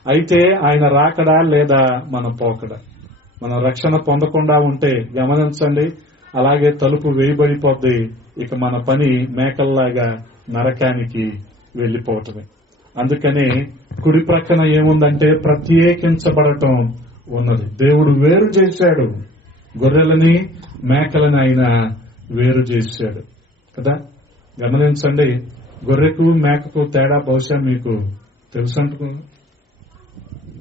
అయితే ఆయన రాకడా లేదా మన పోకడా. మనం రక్షణ పొందకుండా ఉంటే గమనించండి, అలాగే తలుపు వేయబడిపోద్ది. ఇక మన పని మేకల్లాగా నరకానికి వెళ్లిపోవటమే. అందుకనే కుడి ప్రక్కన ఏముందంటే ప్రత్యేకించబడటం ఉన్నది. దేవుడు వేరు చేశాడు, గొర్రెలని మేకలని ఆయన వేరు చేశాడు కదా. గమనించండి, గొర్రెకు మేకకు తేడా బహుశా మీకు తెలుసు అంటుకో.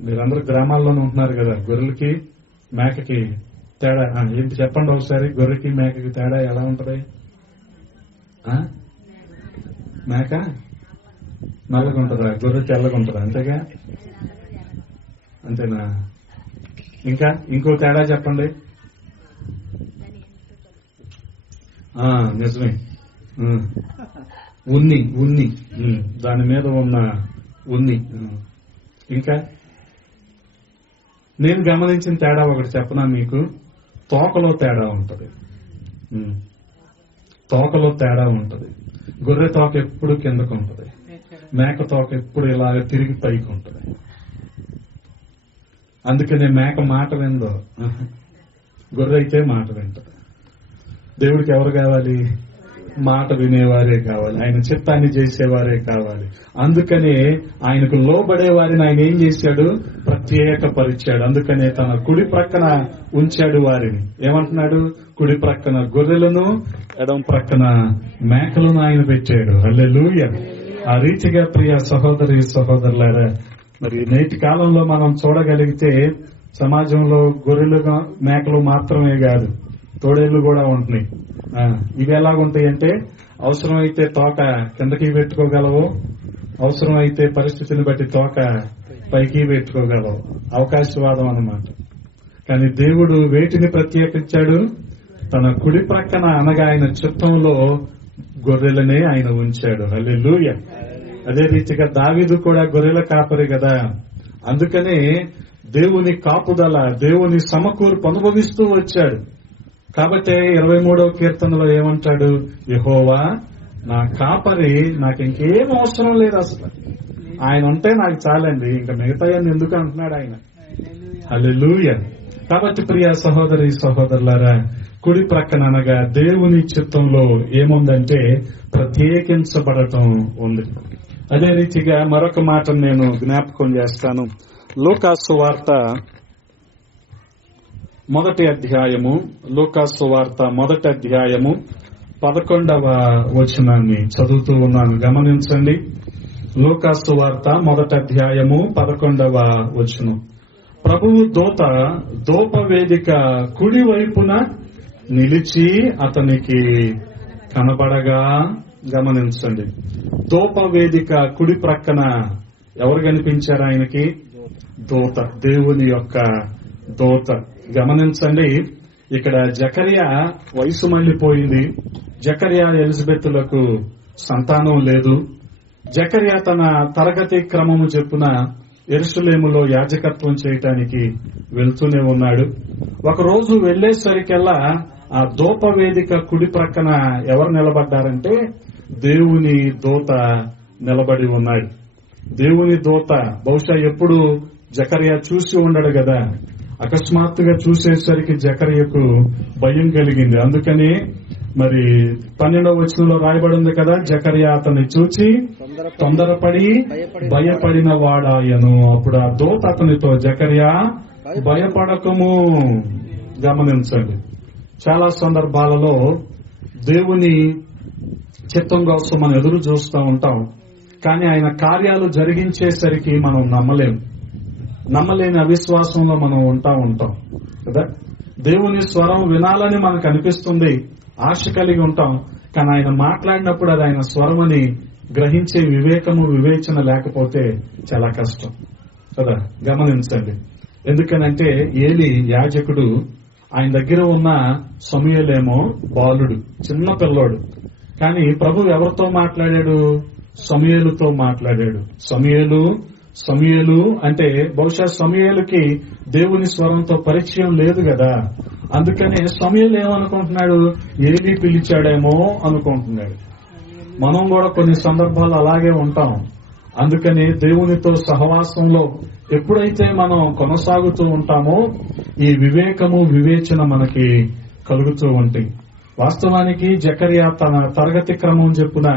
మీరందరూ గ్రామాల్లోనే ఉంటున్నారు కదా, గొర్రెలకి మేకకి తేడా ఏంటి చెప్పండి ఒకసారి. గొర్రెకి మేకకి తేడా ఎలా ఉంటది? మేక నల్లగా ఉంటుందా, గొర్రె తెల్లగా ఉంటుందా? అంతేగా, అంతేనా? ఇంకా ఇంకో తేడా చెప్పండి. నిజమే, ఉన్ని దాని మీద ఉన్న ఉన్ని. ఇంకా నేను గమనించిన తేడా ఒకటి చెప్పనా మీకు. తోకలో తేడా ఉంటది, తోకలో తేడా ఉంటది. గొర్రె తోక ఎప్పుడు కిందకు ఉంటది, మేక తోక ఎప్పుడు ఇలాగ తిరిగి పైకి ఉంటది. అందుకనే మేక మాట విందో, గొర్రె అయితే మాట వింటది. దేవుడికి ఎవరు కావాలి? మాట వినేవారే కావాలి, ఆయన చిత్తాన్ని చేసేవారే కావాలి. అందుకనే ఆయనకు లోబడే వారిని ఆయన ఏం చేశాడు? ప్రత్యేకపరిచాడు. అందుకనే తన కుడి ప్రక్కన ఉంచాడు వారిని. ఏమంటున్నాడు? కుడి ప్రక్కన గొర్రెలను, ఎడమ ప్రక్కన మేకలను ఆయన పెట్టాడు. హల్లెలూయా. ఆ రీతిగా ప్రియ సహోదరి సహోదరులారా, మరి నేటి కాలంలో మనం చూడగలిగితే సమాజంలో గొర్రెలు మేకలు మాత్రమే కాదు, తోడేళ్లు కూడా ఉంటున్నాయి. ఇవి ఎలాగుంటాయంటే, అవసరమైతే తోక కిందకి పెట్టుకోగలవు, అవసరమైతే పరిస్థితిని బట్టి తోక పైకి పెట్టుకోగలవు. అవకాశవాదం అన్నమాట. కానీ దేవుడు వేటిని ప్రత్యేకించాడు? తన కుడి ప్రక్కన, అనగా ఆయన చిత్తంలో గొర్రెలనే ఆయన ఉంచాడు. హల్లెలూయా. అదే రీతిగా దావీదు కూడా గొర్రెల కాపరి కదా. అందుకనే దేవుని కాపుదల, దేవుని సమకూర్పు అనుభవిస్తూ వచ్చాడు. కాబట్టి 23వ కీర్తనలో ఏమంటాడు? యెహోవా నా కాపరి, నాకు ఇంకేం అవసరం లేదు, అసలు ఆయన ఉంటే నాకు చాలండి, ఇంకా మిగతాయని ఎందుకు అంటున్నాడు ఆయన. హల్లెలూయా. కాబట్టి ప్రియ సహోదరి సహోదరులారా, కుడి ప్రక్కన అనగా దేవుని చిత్తంలో ఏముందంటే ప్రత్యేకించబడటం ఉంది. అదే రీతిగా మరొక మాట నేను జ్ఞాపకం చేస్తాను. లూకాసు సువార్త 1వ అధ్యాయము, లూకాసు సువార్త 1వ అధ్యాయము 11వ వచనాన్ని చదువుతూ ఉన్నాను. గమనించండి. లూకాసు సువార్త 1వ అధ్యాయము 11వ వచనం. ప్రభువు దూత ధూపవేదిక కుడి వైపున నిలిచి అతనికి కనబడగా, గమనించండి, ధూపవేదిక కుడి ప్రక్కన ఎవరు కనిపించారు ఆయనకి? దూత, దేవుని యొక్క దూత. గమనించండి, ఇక్కడ జకర్యా వయసు మళ్లిపోయింది. జకర్యా ఎలిజబెత్లకు సంతానం లేదు. జకర్యా తన తరగతి క్రమము చెప్పున యెరూషలేములో యాజకత్వం చేయటానికి వెళ్తూనే ఉన్నాడు. ఒకరోజు వెళ్లేసరికెల్లా ఆ ధూపవేదిక కుడి ప్రక్కన ఎవరు నిలబడ్డారంటే దేవుని దూత నిలబడి ఉన్నాడు. దేవుని దూత బహుశా ఎప్పుడు జకర్యా చూసి ఉండడు కదా. అకస్మాత్తుగా చూసేసరికి జకర్యాకు భయం కలిగింది. అందుకని మరి 12వ వచనంలో రాయబడి ఉంది కదా, జకర్యా అతన్ని చూచి తొందరపడి భయపడిన వాడాయను. అప్పుడు ఆ దూత అతనితో, జకర్యా భయపడకము. గమనించండి, చాలా సందర్భాలలో దేవుని చిత్తం కోసం మనం ఎదురు చూస్తూ ఉంటాం, కానీ ఆయన కార్యాలు జరిగించేసరికి మనం నమ్మలేం. నమ్మలేని అవిశ్వాసంలో మనం ఉంటాం కదా. దేవుని స్వరం వినాలని మనకు అనిపిస్తుంది, ఆశ కలిగి ఉంటాం. కానీ ఆయన మాట్లాడినప్పుడు అది ఆయన స్వరం అని గ్రహించే వివేకము వివేచన లేకపోతే చాలా కష్టం కదా. గమనించండి. ఎందుకనంటే ఏలి యాజకుడు, ఆయన దగ్గర ఉన్న సమూయేలేమో బాలుడు, చిన్న పిల్లోడు. కానీ ప్రభు ఎవరితో మాట్లాడాడు? సమూయేలుతో మాట్లాడాడు. సమూయేలు అంటే బహుశా సమూయేలుకి దేవుని స్వరంతో పరిచయం లేదు కదా. అందుకనే సమూయేలు ఏమనుకుంటున్నాడు? ఏలీ పిలిచాడేమో అనుకుంటున్నాడు. మనం కూడా కొన్ని సందర్భాలు అలాగే ఉంటాం. అందుకని దేవునితో సహవాసంలో ఎప్పుడైతే మనం కొనసాగుతూ ఉంటామో ఈ వివేకము వివేచన మనకి కలుగుతూ ఉంటాయి. వాస్తవానికి జకర్యా తన తరగతి క్రమం చెప్పున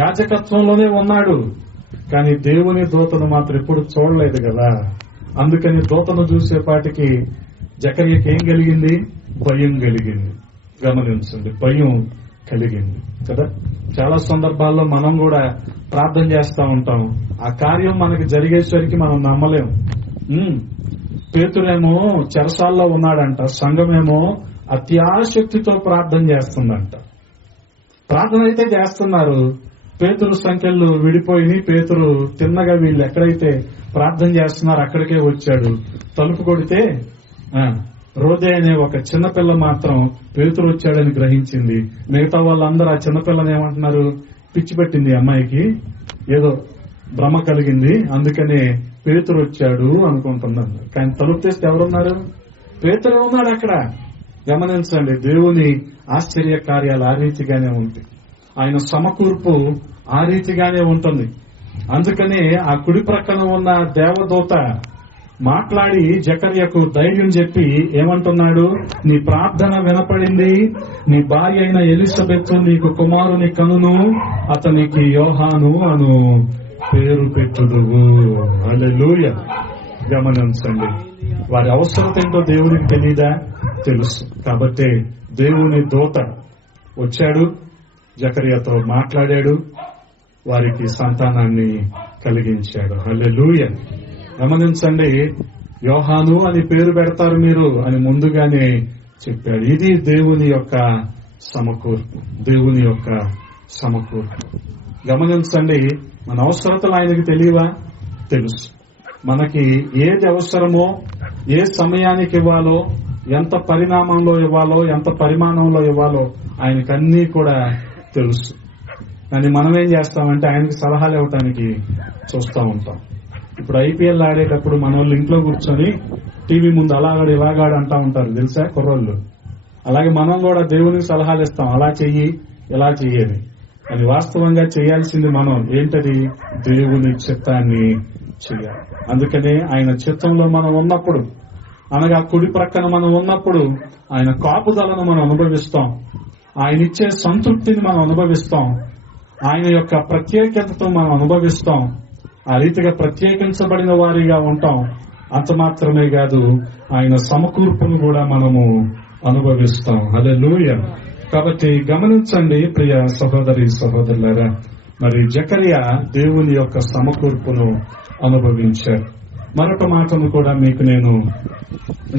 యాజకత్వంలోనే ఉన్నాడు, కానీ దేవుని దూతను మాత్రం ఎప్పుడు చూడలేదు కదా. అందుకని దూతను చూసేపాటికి జకర్యాకి ఏం కలిగింది? భయం కలిగింది. గమనించండి, భయం కలిగింది కదా. చాలా సందర్భాల్లో మనం కూడా ప్రార్థన చేస్తా ఉంటాం, ఆ కార్యం మనకి జరిగేసరికి మనం నమ్మలేం. పేతురేమో చెరసాల్లో ఉన్నాడంట, సంఘమేమో అత్యాశక్తితో ప్రార్థన చేస్తుందంట. ప్రార్థన అయితే చేస్తున్నారు, పేతురు సంఖ్యలు విడిపోయి పేతురు తిన్నగా వీళ్ళు ఎక్కడైతే ప్రార్థన చేస్తున్నారు అక్కడికే వచ్చాడు. తలుపు కొడితే రోజే అనే ఒక చిన్నపిల్ల మాత్రం పేతురు వచ్చాడని గ్రహించింది. మిగతా వాళ్ళందరూ ఆ చిన్నపిల్లని ఏమంటున్నారు? పిచ్చి పట్టింది అమ్మాయికి, ఏదో భ్రమ కలిగింది, అందుకనే పేతురు వచ్చాడు అనుకుంటున్నారు. కానీ తలుపు తెస్తే ఎవరున్నారు? పేతురు ఉన్నాడు అక్కడ. గమనించండి, దేవుని ఆశ్చర్య కార్యాలు ఆ రీతిగానే ఉంటాయి. ఆయన సమకూర్పు ఆ రీతిగానే ఉంటుంది. అందుకనే ఆ కుడి ప్రక్కన ఉన్న దేవదూత మాట్లాడి జకర్యాకు ధైర్యం చెప్పి ఏమంటున్నాడు? నీ ప్రార్థన వినపడింది, నీ భార్య అయిన ఎలిజబెత్ నీకు కుమారుని కనును, అతనికి యోహాను అను పేరు పెట్టుదువు. హల్లెలూయా. గమనించండి, వారి అవసరం ఏంటో దేవునికి తెలీదా? తెలుసు. కాబట్టి దేవుని దూత వచ్చాడు, జకర్యాతో మాట్లాడాడు, వారికి సంతానాన్ని కలిగించాడు. హల్లెలూయా. గమనించండి, యోహాను అని పేరు పెడతారు మీరు అని ముందుగానే చెప్పాడు. ఇది దేవుని యొక్క సమకూర్పు, దేవుని యొక్క సమకూర్పు. గమనించండి, మన అవసరతలు ఆయనకి తెలియవా? తెలుసు. మనకి ఏది అవసరమో, ఏ సమయానికి ఇవ్వాలో, ఎంత పరిణామంలో ఇవ్వాలో, ఎంత పరిమాణంలో ఇవ్వాలో ఆయనకు అన్నీ కూడా తెలుసు. కానీ మనం ఏం చేస్తామంటే ఆయనకి సలహాలు ఇవ్వటానికి చూస్తూ ఉంటాం. ఇప్పుడు ఐపీఎల్ ఆడేటప్పుడు మన వాళ్ళు ఇంట్లో కూర్చొని టీవీ ముందు అలాగాడు ఇలాగాడు అంటా ఉంటారు, తెలుసా కుర్రోళ్ళు. అలాగే మనం కూడా దేవునికి సలహాలు ఇస్తాం, అలా చెయ్యి ఇలా చెయ్యని. అని వాస్తవంగా చేయాల్సింది మనం ఏంటది? దేవుని చిత్తాన్ని చేయాలి. అందుకనే ఆయన చిత్తంలో మనం ఉన్నప్పుడు, అనగా కుడి ప్రక్కన మనం ఉన్నప్పుడు ఆయన కాపుదలను మనం అనుభవిస్తాం, ఆయన ఇచ్చే సంతృప్తిని మనం అనుభవిస్తాం, ఆయన యొక్క ప్రత్యేకతతో మనం అనుభవిస్తాం. ఆ రీతిగా ప్రత్యేకించబడిన వారిగా ఉంటాం. అంత మాత్రమే కాదు, ఆయన సమకూర్పును కూడా మనము అనుభవిస్తాం. హల్లెలూయా. కాబట్టి గమనించండి ప్రియ సహోదరి సహోదరులారా, మరి జకర్యా దేవుని యొక్క సమకూర్పును అనుభవించారు. మరొక మాటను కూడా మీకు నేను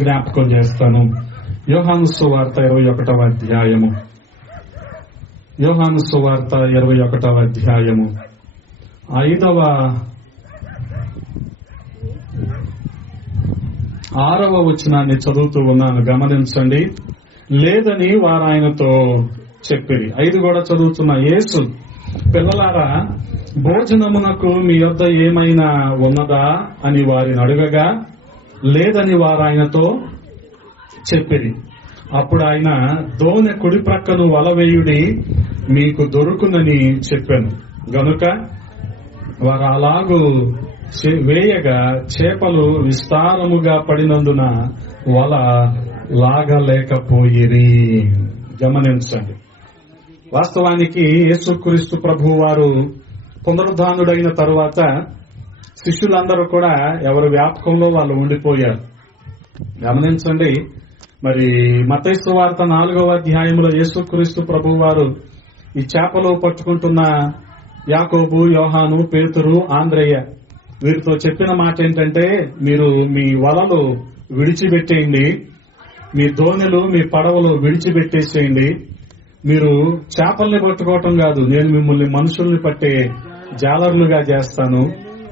జ్ఞాపకం చేస్తాను. యోహాను సువార్త 21వ అధ్యాయము, యోహాను సువార్త 21వ అధ్యాయము 6వ వచనాన్ని చదువుతూ ఉన్నాను. గమనించండి. లేదని వారు ఆయనతో చెప్పిరి. 5 కూడా చదువుతున్న. యేసు, పిల్లలారా, భోజనమునకు మీ యొద్ద ఏమైనా ఉన్నదా అని వారిని అడగగా లేదని వారు ఆయనతో చెప్పిరి. అప్పుడు ఆయన, దోనె కుడి ప్రక్కను వల వేయుడి, మీకు దొరుకునని చెప్పాను. గనుక వారు అలాగూ వేయగా చేపలు విస్తారముగా పడినందున వల లాగలేకపోయిరి. గమనించండి, వాస్తవానికి యేసుక్రీస్తు ప్రభువు వారు పునరుద్ధానుడైన తరువాత శిష్యులందరూ కూడా ఎవరి వ్యాపకంలో వాళ్ళు ఉండిపోయారు. గమనించండి, మరి మత్తయి సువార్త 4వ అధ్యాయంలో యేసుక్రీస్తు ప్రభువు వారు ఈ చేపలు పట్టుకుంటున్న యాకోబు, యోహాను, పేతురు, ఆంద్రేయ వీరితో చెప్పిన మాట ఏంటంటే, మీరు మీ వలలు విడిచిపెట్టేయండి, మీ దోణెలు మీ పడవలు విడిచిపెట్టేసేయండి. మీరు చేపల్ని పట్టుకోవటం కాదు, నేను మిమ్మల్ని మనుషుల్ని పట్టే జాలర్లుగా చేస్తాను,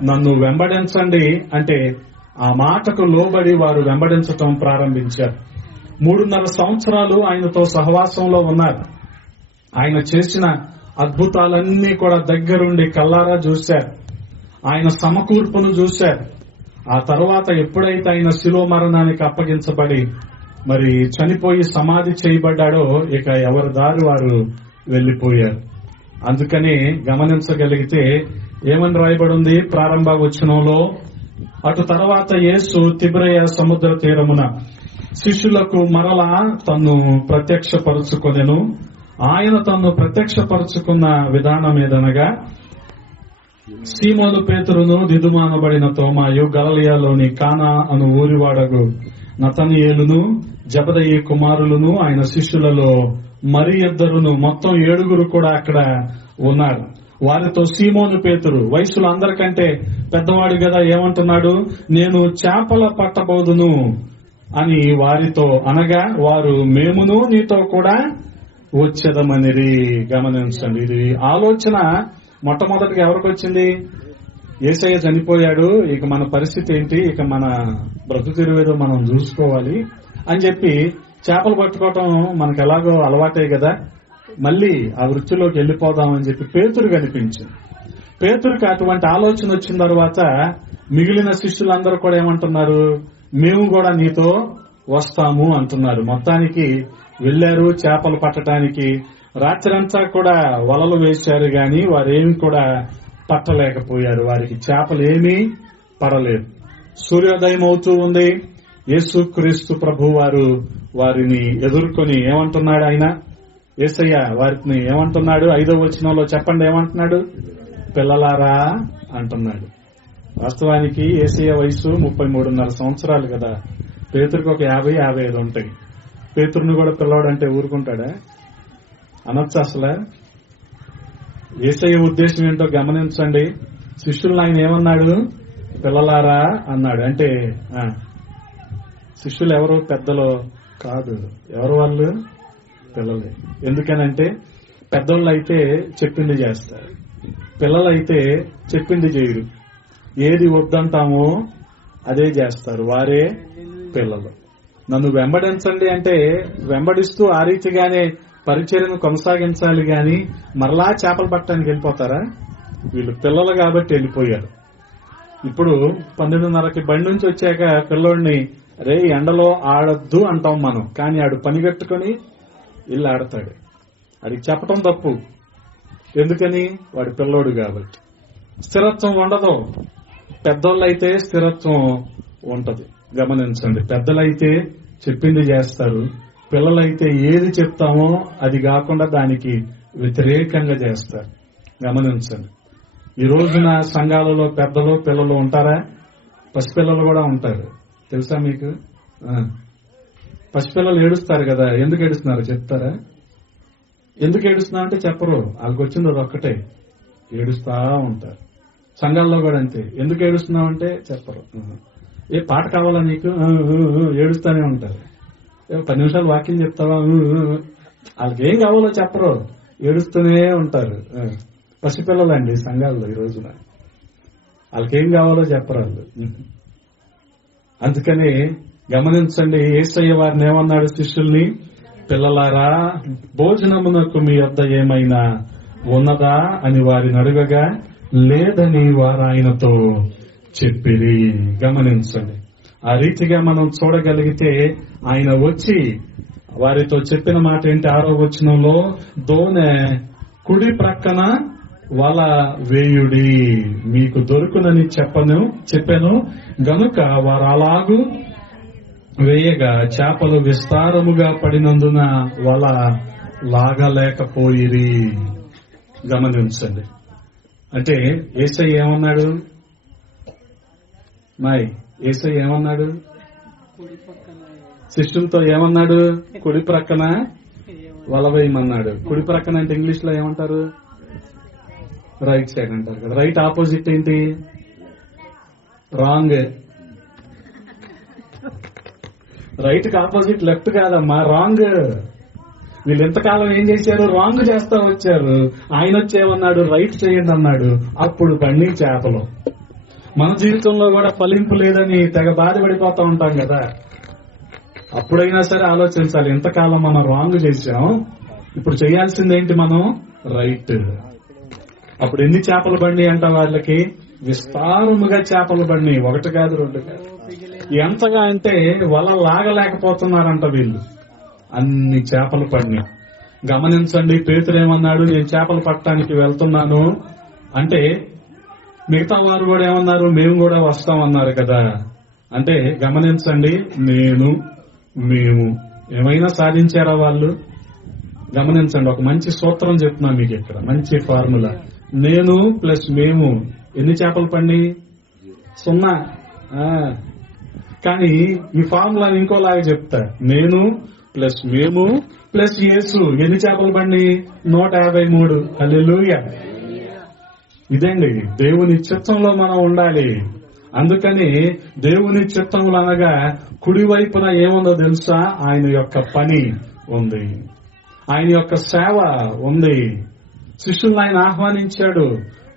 నన్ను వెంబడించండి అంటే ఆ మాటకు లోబడి వారు వెంబడించటం ప్రారంభించారు. 3.5 సంవత్సరాలు ఆయనతో సహవాసంలో ఉన్నారు. ఆయన చేసిన అద్భుతాలన్నీ కూడా దగ్గరుండి కల్లారా చూశారు. ఆయన సమకూర్పును చూశారు. ఆ తర్వాత ఎప్పుడైతే ఆయన శిలువ మరణానికి అప్పగించబడి మరి చనిపోయి సమాధి చేయబడ్డాడో, ఇక ఎవరి దారి వారు వెళ్లిపోయారు. అందుకని గమనించగలిగితే ఏమని రాయబడి ఉంది ప్రారంభ వచనంలో, అటు తర్వాత యేసు తిబెరయ సముద్ర తీరమున శిష్యులకు మరలా తన్ను ప్రత్యక్షపరుచుకొనెను. ఆయన తన్ను ప్రత్యక్షపరుచుకున్న విధానం ఏదనగా, సీమోను పేతురును, దిదుమానబడిన తోమాయు, గలిలయలోని కానా అను ఊరివాడగు నతనయేలును, జబదయి కుమారులను, ఆయన శిష్యులలో మరి 2, మొత్తం 7 కూడా అక్కడ ఉన్నారు. వారితో సీమోను పేతురు వయసులో అందరికంటే పెద్దవాడు కదా, ఏమంటున్నాడు, నేను చేపల పట్టబోదును అని వారితో అనగా, వారు మేమును నీతో కూడా వచ్చేదమనిరి. గమనించండి, ఇది ఆలోచన మొట్టమొదటిగా ఎవరికి వచ్చింది? యేసయ్య చనిపోయాడు, ఇక మన పరిస్థితి ఏంటి, ఇక మన బ్రతుకుతెరువేదో మనం చూసుకోవాలి అని చెప్పి చేపలు పట్టుకోవటం మనకు ఎలాగో అలవాటే కదా, మళ్ళీ ఆ వృత్తిలోకి వెళ్లిపోదామని చెప్పి పేతురు కనిపించింది. పేతురుకి అటువంటి ఆలోచన వచ్చిన తర్వాత మిగిలిన శిష్యులందరూ కూడా ఏమంటున్నారు, మేము కూడా నీతో వస్తాము అంటున్నారు. మొత్తానికి వెళ్లారు చేపలు పట్టడానికి. రాత్రంతా కూడా వలలు వేశారు గాని వారేమి కూడా పట్టలేకపోయారు. వారికి చేపలు ఏమీ పడలేదు. సూర్యోదయం అవుతూ ఉంది. యేసుక్రీస్తు ప్రభు వారు వారిని ఎదుర్కొని ఏమంటున్నాడు ఆయన, యేసయ్య వారిని ఏమంటున్నాడు? 5వ వచనంలో చెప్పండి, ఏమంటున్నాడు? పిల్లలారా అంటున్నాడు. వాస్తవానికి యేసయ్య వయసు 33.5 సంవత్సరాలు కదా. పేతురుకి ఒక 50-55 ఉంటాయి. పేతురుని కూడా పిల్లవాడు అంటే ఊరుకుంటాడా? అనొచ్చు అసలు. యేసయ్య ఉద్దేశం ఏంటో గమనించండి. శిష్యులను ఆయన ఏమన్నాడు? పిల్లలారా అన్నాడు. అంటే శిష్యులు ఎవరు? పెద్దలు కాదు. ఎవరు వాళ్ళు? పిల్లలే. ఎందుకనంటే పెద్దోళ్ళు అయితే చెప్పింది చేస్తారు, పిల్లలైతే చెప్పింది చేయరు. ఏది వద్దంటామో అదే చేస్తారు, వారే పిల్లలు. నన్ను వెంబడించండి అంటే వెంబడిస్తూ ఆ రీతిగానే పరిచర్యను కొనసాగించాలి గాని మరలా చేపలు పట్టడానికి వెళ్ళిపోతారా? వీళ్ళు పిల్లలు కాబట్టి వెళ్ళిపోయారు. ఇప్పుడు 12:30కి బండి నుంచి వచ్చాక పిల్లోడిని రే ఎండలో ఆడొద్దు అంటాం మనం, కానీ ఆడు పని కట్టుకుని ఇల్లు ఆడతాడు. ఆడికి చెప్పటం తప్పు. ఎందుకని? వాడి పిల్లోడు కాబట్టి. స్థిరత్వం ఉండదు. పెద్దోళ్ళైతే స్థిరత్వం ఉంటది. గమనించండి, పెద్దలైతే చెప్పింది చేస్తారు, పిల్లలైతే ఏది చెప్తామో అది కాకుండా దానికి వ్యతిరేకంగా చేస్తారు. గమనించండి, ఈ రోజున సంఘాలలో పెద్దలు పిల్లలు ఉంటారా? పసిపిల్లలు కూడా ఉంటారు. తెలుసా మీకు? పసిపిల్లలు ఏడుస్తారు కదా. ఎందుకు ఏడుస్తున్నారు చెప్తారా? ఎందుకు ఏడుస్తున్నా అంటే చెప్పరు. వాళ్ళకి వచ్చింది అది ఒక్కటే, ఏడుస్తా ఉంటారు. సంఘాల్లో కూడా అంతే. ఎందుకు ఏడుస్తున్నావు అంటే చెప్పరు. ఏ పాట కావాలా నీకు? ఏడుస్తానే ఉంటారు. 10 నిమిషాలు వాక్యం చెప్తావా? వాళ్ళకి ఏం కావాలో చెప్పరు, ఏడుస్తూనే ఉంటారు. పసిపిల్లలండి సంఘాల్లో ఈ రోజున. వాళ్ళకేం కావాలో చెప్పరు వాళ్ళు. అందుకని గమనించండి, యేసయ్య వారిని ఏమన్నాడు శిష్యుల్ని? పిల్లలారా, భోజనమునకు మీ వద్ద ఏమైనా ఉన్నదా అని వారిని అడగగా లేదని వారు ఆయనతో చెప్పిరి. గమనించండి, ఆ రీతిగా మనం చూడగలిగితే ఆయన వచ్చి వారితో చెప్పిన మాట ఏంటి? 6వ వచనంలో, దోనె కుడి ప్రక్కన వల వేయుడి, మీకు దొరుకునని చెప్పాను గనుక వారు అలాగూ వేయగా చేపలు విస్తారముగా పడినందున వల లాగలేకపోయిరి. గమనించండి, అంటే యేసయ్య ఏమన్నాడు? యేసయ్య ఏమన్నాడు? శిష్యులతో ఏమన్నాడు? కుడి ప్రక్కన వల వేయమన్నాడు. కుడి ప్రక్కన అంటే ఇంగ్లీష్ లో ఏమంటారు? రైట్ సైడ్ అంటారు కదా. రైట్ ఆపోజిట్ ఏంటి? రాంగ్. రైట్ కి ఆపోజిట్ లెఫ్ట్ కాదమ్మా, రాంగ్. వీళ్ళు ఎంతకాలం ఏం చేశారు? రాంగ్ చేస్తా వచ్చారు. ఆయన వచ్చేమన్నాడు? రైట్ చేయండి అన్నాడు. అప్పుడు పండి చేపలు. మన జీవితంలో కూడా ఫలింపు లేదని తెగ బాధపడిపోతా ఉంటాం కదా. అప్పుడైనా సరే ఆలోచించాలి, ఎంతకాలం మనం రాంగ్ చేశాం, ఇప్పుడు చేయాల్సిందేంటి? మనం రైట్. అప్పుడు ఎన్ని చేపలు బండి అంట వాళ్ళకి? విస్తారముగా చేపలు బండి, ఒకటి కాదు రెండు కాదు. ఎంతగా అంటే వల లాగలేకపోతున్నారంట వీళ్ళు, అన్ని చేపలు పడినా. గమనించండి, పేతురేమన్నాడు? నేను చేపలు పట్టడానికి వెళ్తున్నాను అంటే మిగతా వారు కూడా ఏమన్నారు? మేము కూడా వస్తామన్నారు కదా. అంటే గమనించండి, మేము ఏమైనా సాధించారా వాళ్ళు? గమనించండి, ఒక మంచి సూత్రం చెప్తున్నా మీకు ఇక్కడ, మంచి ఫార్ములా. నేను ప్లస్ మేము ఎన్ని చేపలు పండి? 0. కానీ ఈ ఫార్ములా ఇంకోలాగా చెప్తా. నేను ప్లస్ మేము ప్లస్ యేసు ఎన్ని చేపలు పండి? 153. హల్లెలూయా. ఇదండి దేవుని చిత్తంలో మనం ఉండాలి. అందుకని దేవుని చిత్తంలో అనగా కుడి వైపున ఏముందో తెలుసా? ఆయన యొక్క పని ఉంది, ఆయన యొక్క సేవ ఉంది. శిష్యులను ఆయన ఆహ్వానించాడు,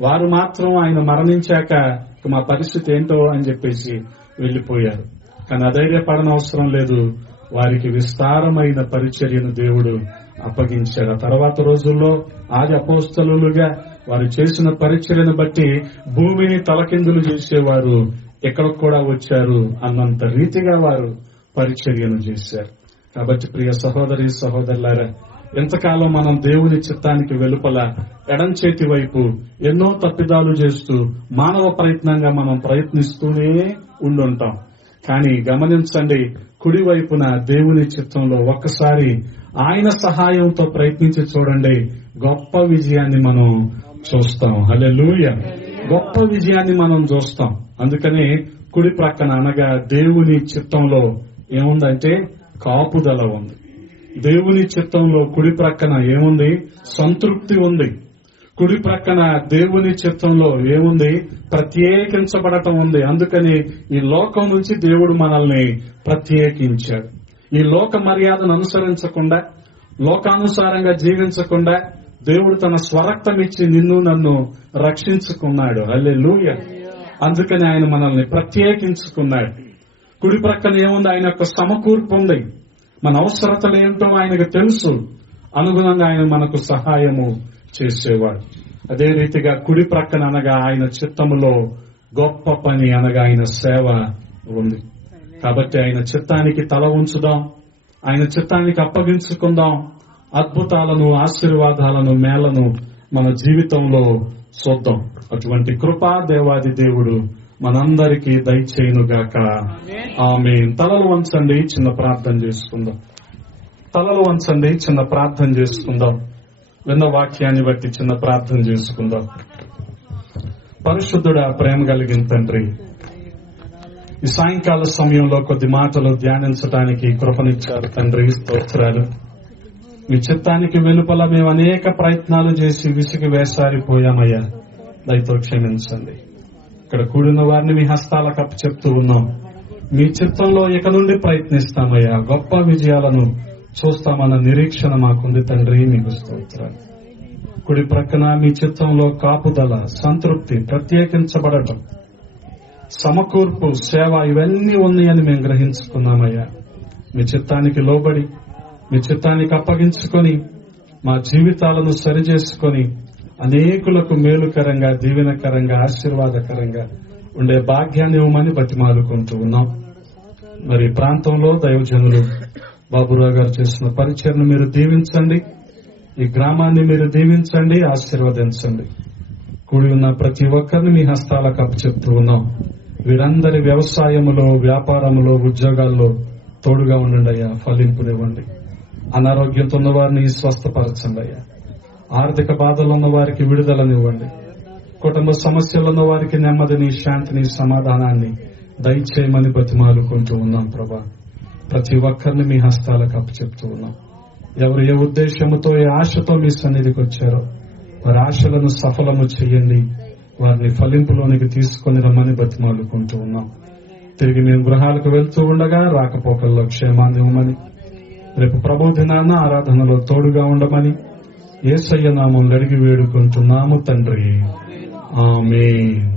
వారు మాత్రం ఆయన మరణించాక మా పరిస్థితి ఏంటో అని చెప్పేసి వెళ్లిపోయారు. కానీ అధైర్యపడనవసరం లేదు, వారికి విస్తారమైన పరిచర్యను దేవుడు అప్పగించాడు. ఆ తర్వాత రోజుల్లో ఆది అపోస్తలులుగా వారు చేసిన పరిచర్యను బట్టి భూమిని తలకిందులు చేసేవారు ఎక్కడికి కూడా వచ్చారు అన్నంత రీతిగా వారు పరిచర్యను చేశారు. కాబట్టి ప్రియ సహోదరి సహోదరులారా, ఎంతకాలం మనం దేవుని చిత్తానికి వెలుపల ఎడం చేతి వైపు ఎన్నో తప్పిదాలు చేస్తూ మానవ ప్రయత్నంగా మనం ప్రయత్నిస్తూనే ఉండుంటాం. కానీ గమనించండి, కుడి వైపున దేవుని చిత్తంలో ఒక్కసారి ఆయన సహాయంతో ప్రయత్నించి చూడండి, గొప్ప విజయాన్ని మనం చూస్తాం. హల్లెలూయా. గొప్ప విజయాన్ని మనం చూస్తాం. అందుకనే కుడి ప్రక్కన అనగా దేవుని చిత్తంలో ఏముందంటే కాపుదల ఉంది. దేవుని చిత్తంలో కుడి ప్రక్కన ఏముంది? సంతృప్తి ఉంది. కుడి ప్రక్కన దేవుని చిత్తంలో ఏముంది? ప్రత్యేకించబడటం ఉంది. అందుకని ఈ లోకం నుంచి దేవుడు మనల్ని ప్రత్యేకించాడు. ఈ లోక మర్యాదను అనుసరించకుండా, లోకానుసారంగా జీవించకుండా దేవుడు తన స్వరక్తం ఇచ్చి నిన్ను నన్ను రక్షించుకున్నాడు. హల్లెలూయా. అందుకని ఆయన మనల్ని ప్రత్యేకించుకున్నాడు. కుడి ప్రక్కన ఏముంది? ఆయన యొక్క సమకూర్పు ఉంది. మన అవసరతలు ఏమిటో ఆయనకు తెలుసు, అనుగుణంగా ఆయన మనకు సహాయము చేసేవాడు. అదే రీతిగా కుడి ప్రక్కన అనగా ఆయన చిత్తములో గొప్ప పని అనగా ఆయన సేవ ఉంది. కాబట్టి ఆయన చిత్తానికి తల ఉంచుదాం, ఆయన చిత్తానికి అప్పగించుకుందాం. అద్భుతాలను, ఆశీర్వాదాలను, మేళ్లను మన జీవితంలో చూద్దాం. అటువంటి కృపా దేవాది దేవుడు మనందరికీ దయచేయునుగాక. ఆమేన్. తలలు వంచండి, చిన్న ప్రార్థన చేసుకుందాం. తలలు వంచండి, చిన్న ప్రార్థన చేసుకుందాం. విన్న వాక్యాన్ని బట్టి చిన్న ప్రార్థన చేసుకుందాం. పరిశుద్ధుడా, ప్రేమ కలిగిన తండ్రి, ఈ సాయంకాల సమయంలో కొద్ది మాటలు ధ్యానించడానికి కృపనిచ్చారు తండ్రి. స్తోత్రాలు. మీ చిత్తానికి వెలుపల మేము అనేక ప్రయత్నాలు చేసి విసిగి వేసారిపోయామయ్యా, దయతో క్షమించండి. ఇక్కడ కూడిన వారిని మీ హస్తాలకు అప్పచెప్తూ ఉన్నాం. మీ చిత్తంలో ఇక నుండి ప్రయత్నిస్తామయ్యా, గొప్ప విజయాలను చూస్తామన్న నిరీక్షణ మాకుంది తండ్రి. మీకు స్తోత్రాలు. కుడి ప్రక్కన మీ చిత్తంలో కాపుదల, సంతృప్తి, ప్రత్యేకించబడటం, సమకూర్పు, సేవ ఇవన్నీ ఉన్నాయని మేము గ్రహించుకున్నామయ్యా. మీ చిత్తానికి లోబడి, మీ చిత్తానికి అప్పగించుకొని, మా జీవితాలను సరిచేసుకొని అనేకులకు మేలుకరంగా, దీవెనకరంగా, ఆశీర్వాదకరంగా ఉండే భాగ్యాన్ని ఇవ్వమని బతిమాలుకుంటూ ఉన్నాం. మరి ప్రాంతంలో దైవజనులు బాబురావు గారు చేసిన పరిచయను మీరు దీవించండి. ఈ గ్రామాన్ని మీరు దీవించండి, ఆశీర్వదించండి. కూడి ఉన్న ప్రతి ఒక్కరిని మీ హస్తాలకు అప్పచెప్తూ ఉన్నాం. వీరందరి వ్యవసాయములో, వ్యాపారములో, ఉద్యోగాల్లో తోడుగా ఉండండి అయ్యా, ఫలింపునివ్వండి. అనారోగ్యంతో ఉన్న వారిని స్వస్థపరచండి అయ్యా. ఆర్థిక బాధలు ఉన్న వారికి విడుదలనివ్వండి. కుటుంబ సమస్యలు ఉన్న వారికి నెమ్మదిని, శాంతిని, సమాధానాన్ని దయచేయమని బతిమాలుకుంటూ ఉన్నాం ప్రభా. ప్రతి ఒక్కరిని మీ హస్తాలకు అప్పచెప్తూ ఉన్నాం. ఎవరు ఏ ఉద్దేశంతో, ఏ ఆశతో మీ సన్నిధికి వచ్చారో వారి ఆశలను సఫలము చేయండి. వారిని ఫలింపులోనికి తీసుకొని రమ్మని బతిమాలుకుంటూ ఉన్నాం. తిరిగి మేము గృహాలకు వెళ్తూ ఉండగా రాకపోకల్లో క్షేమాన్ని ఇవ్వమని, రేపు ప్రభు దినాన్న ఆరాధనలో తోడుగా ఉండమని యేసయ్య నామములో అడిగి వేడుకుంటున్నాము తండ్రి. ఆమేన్.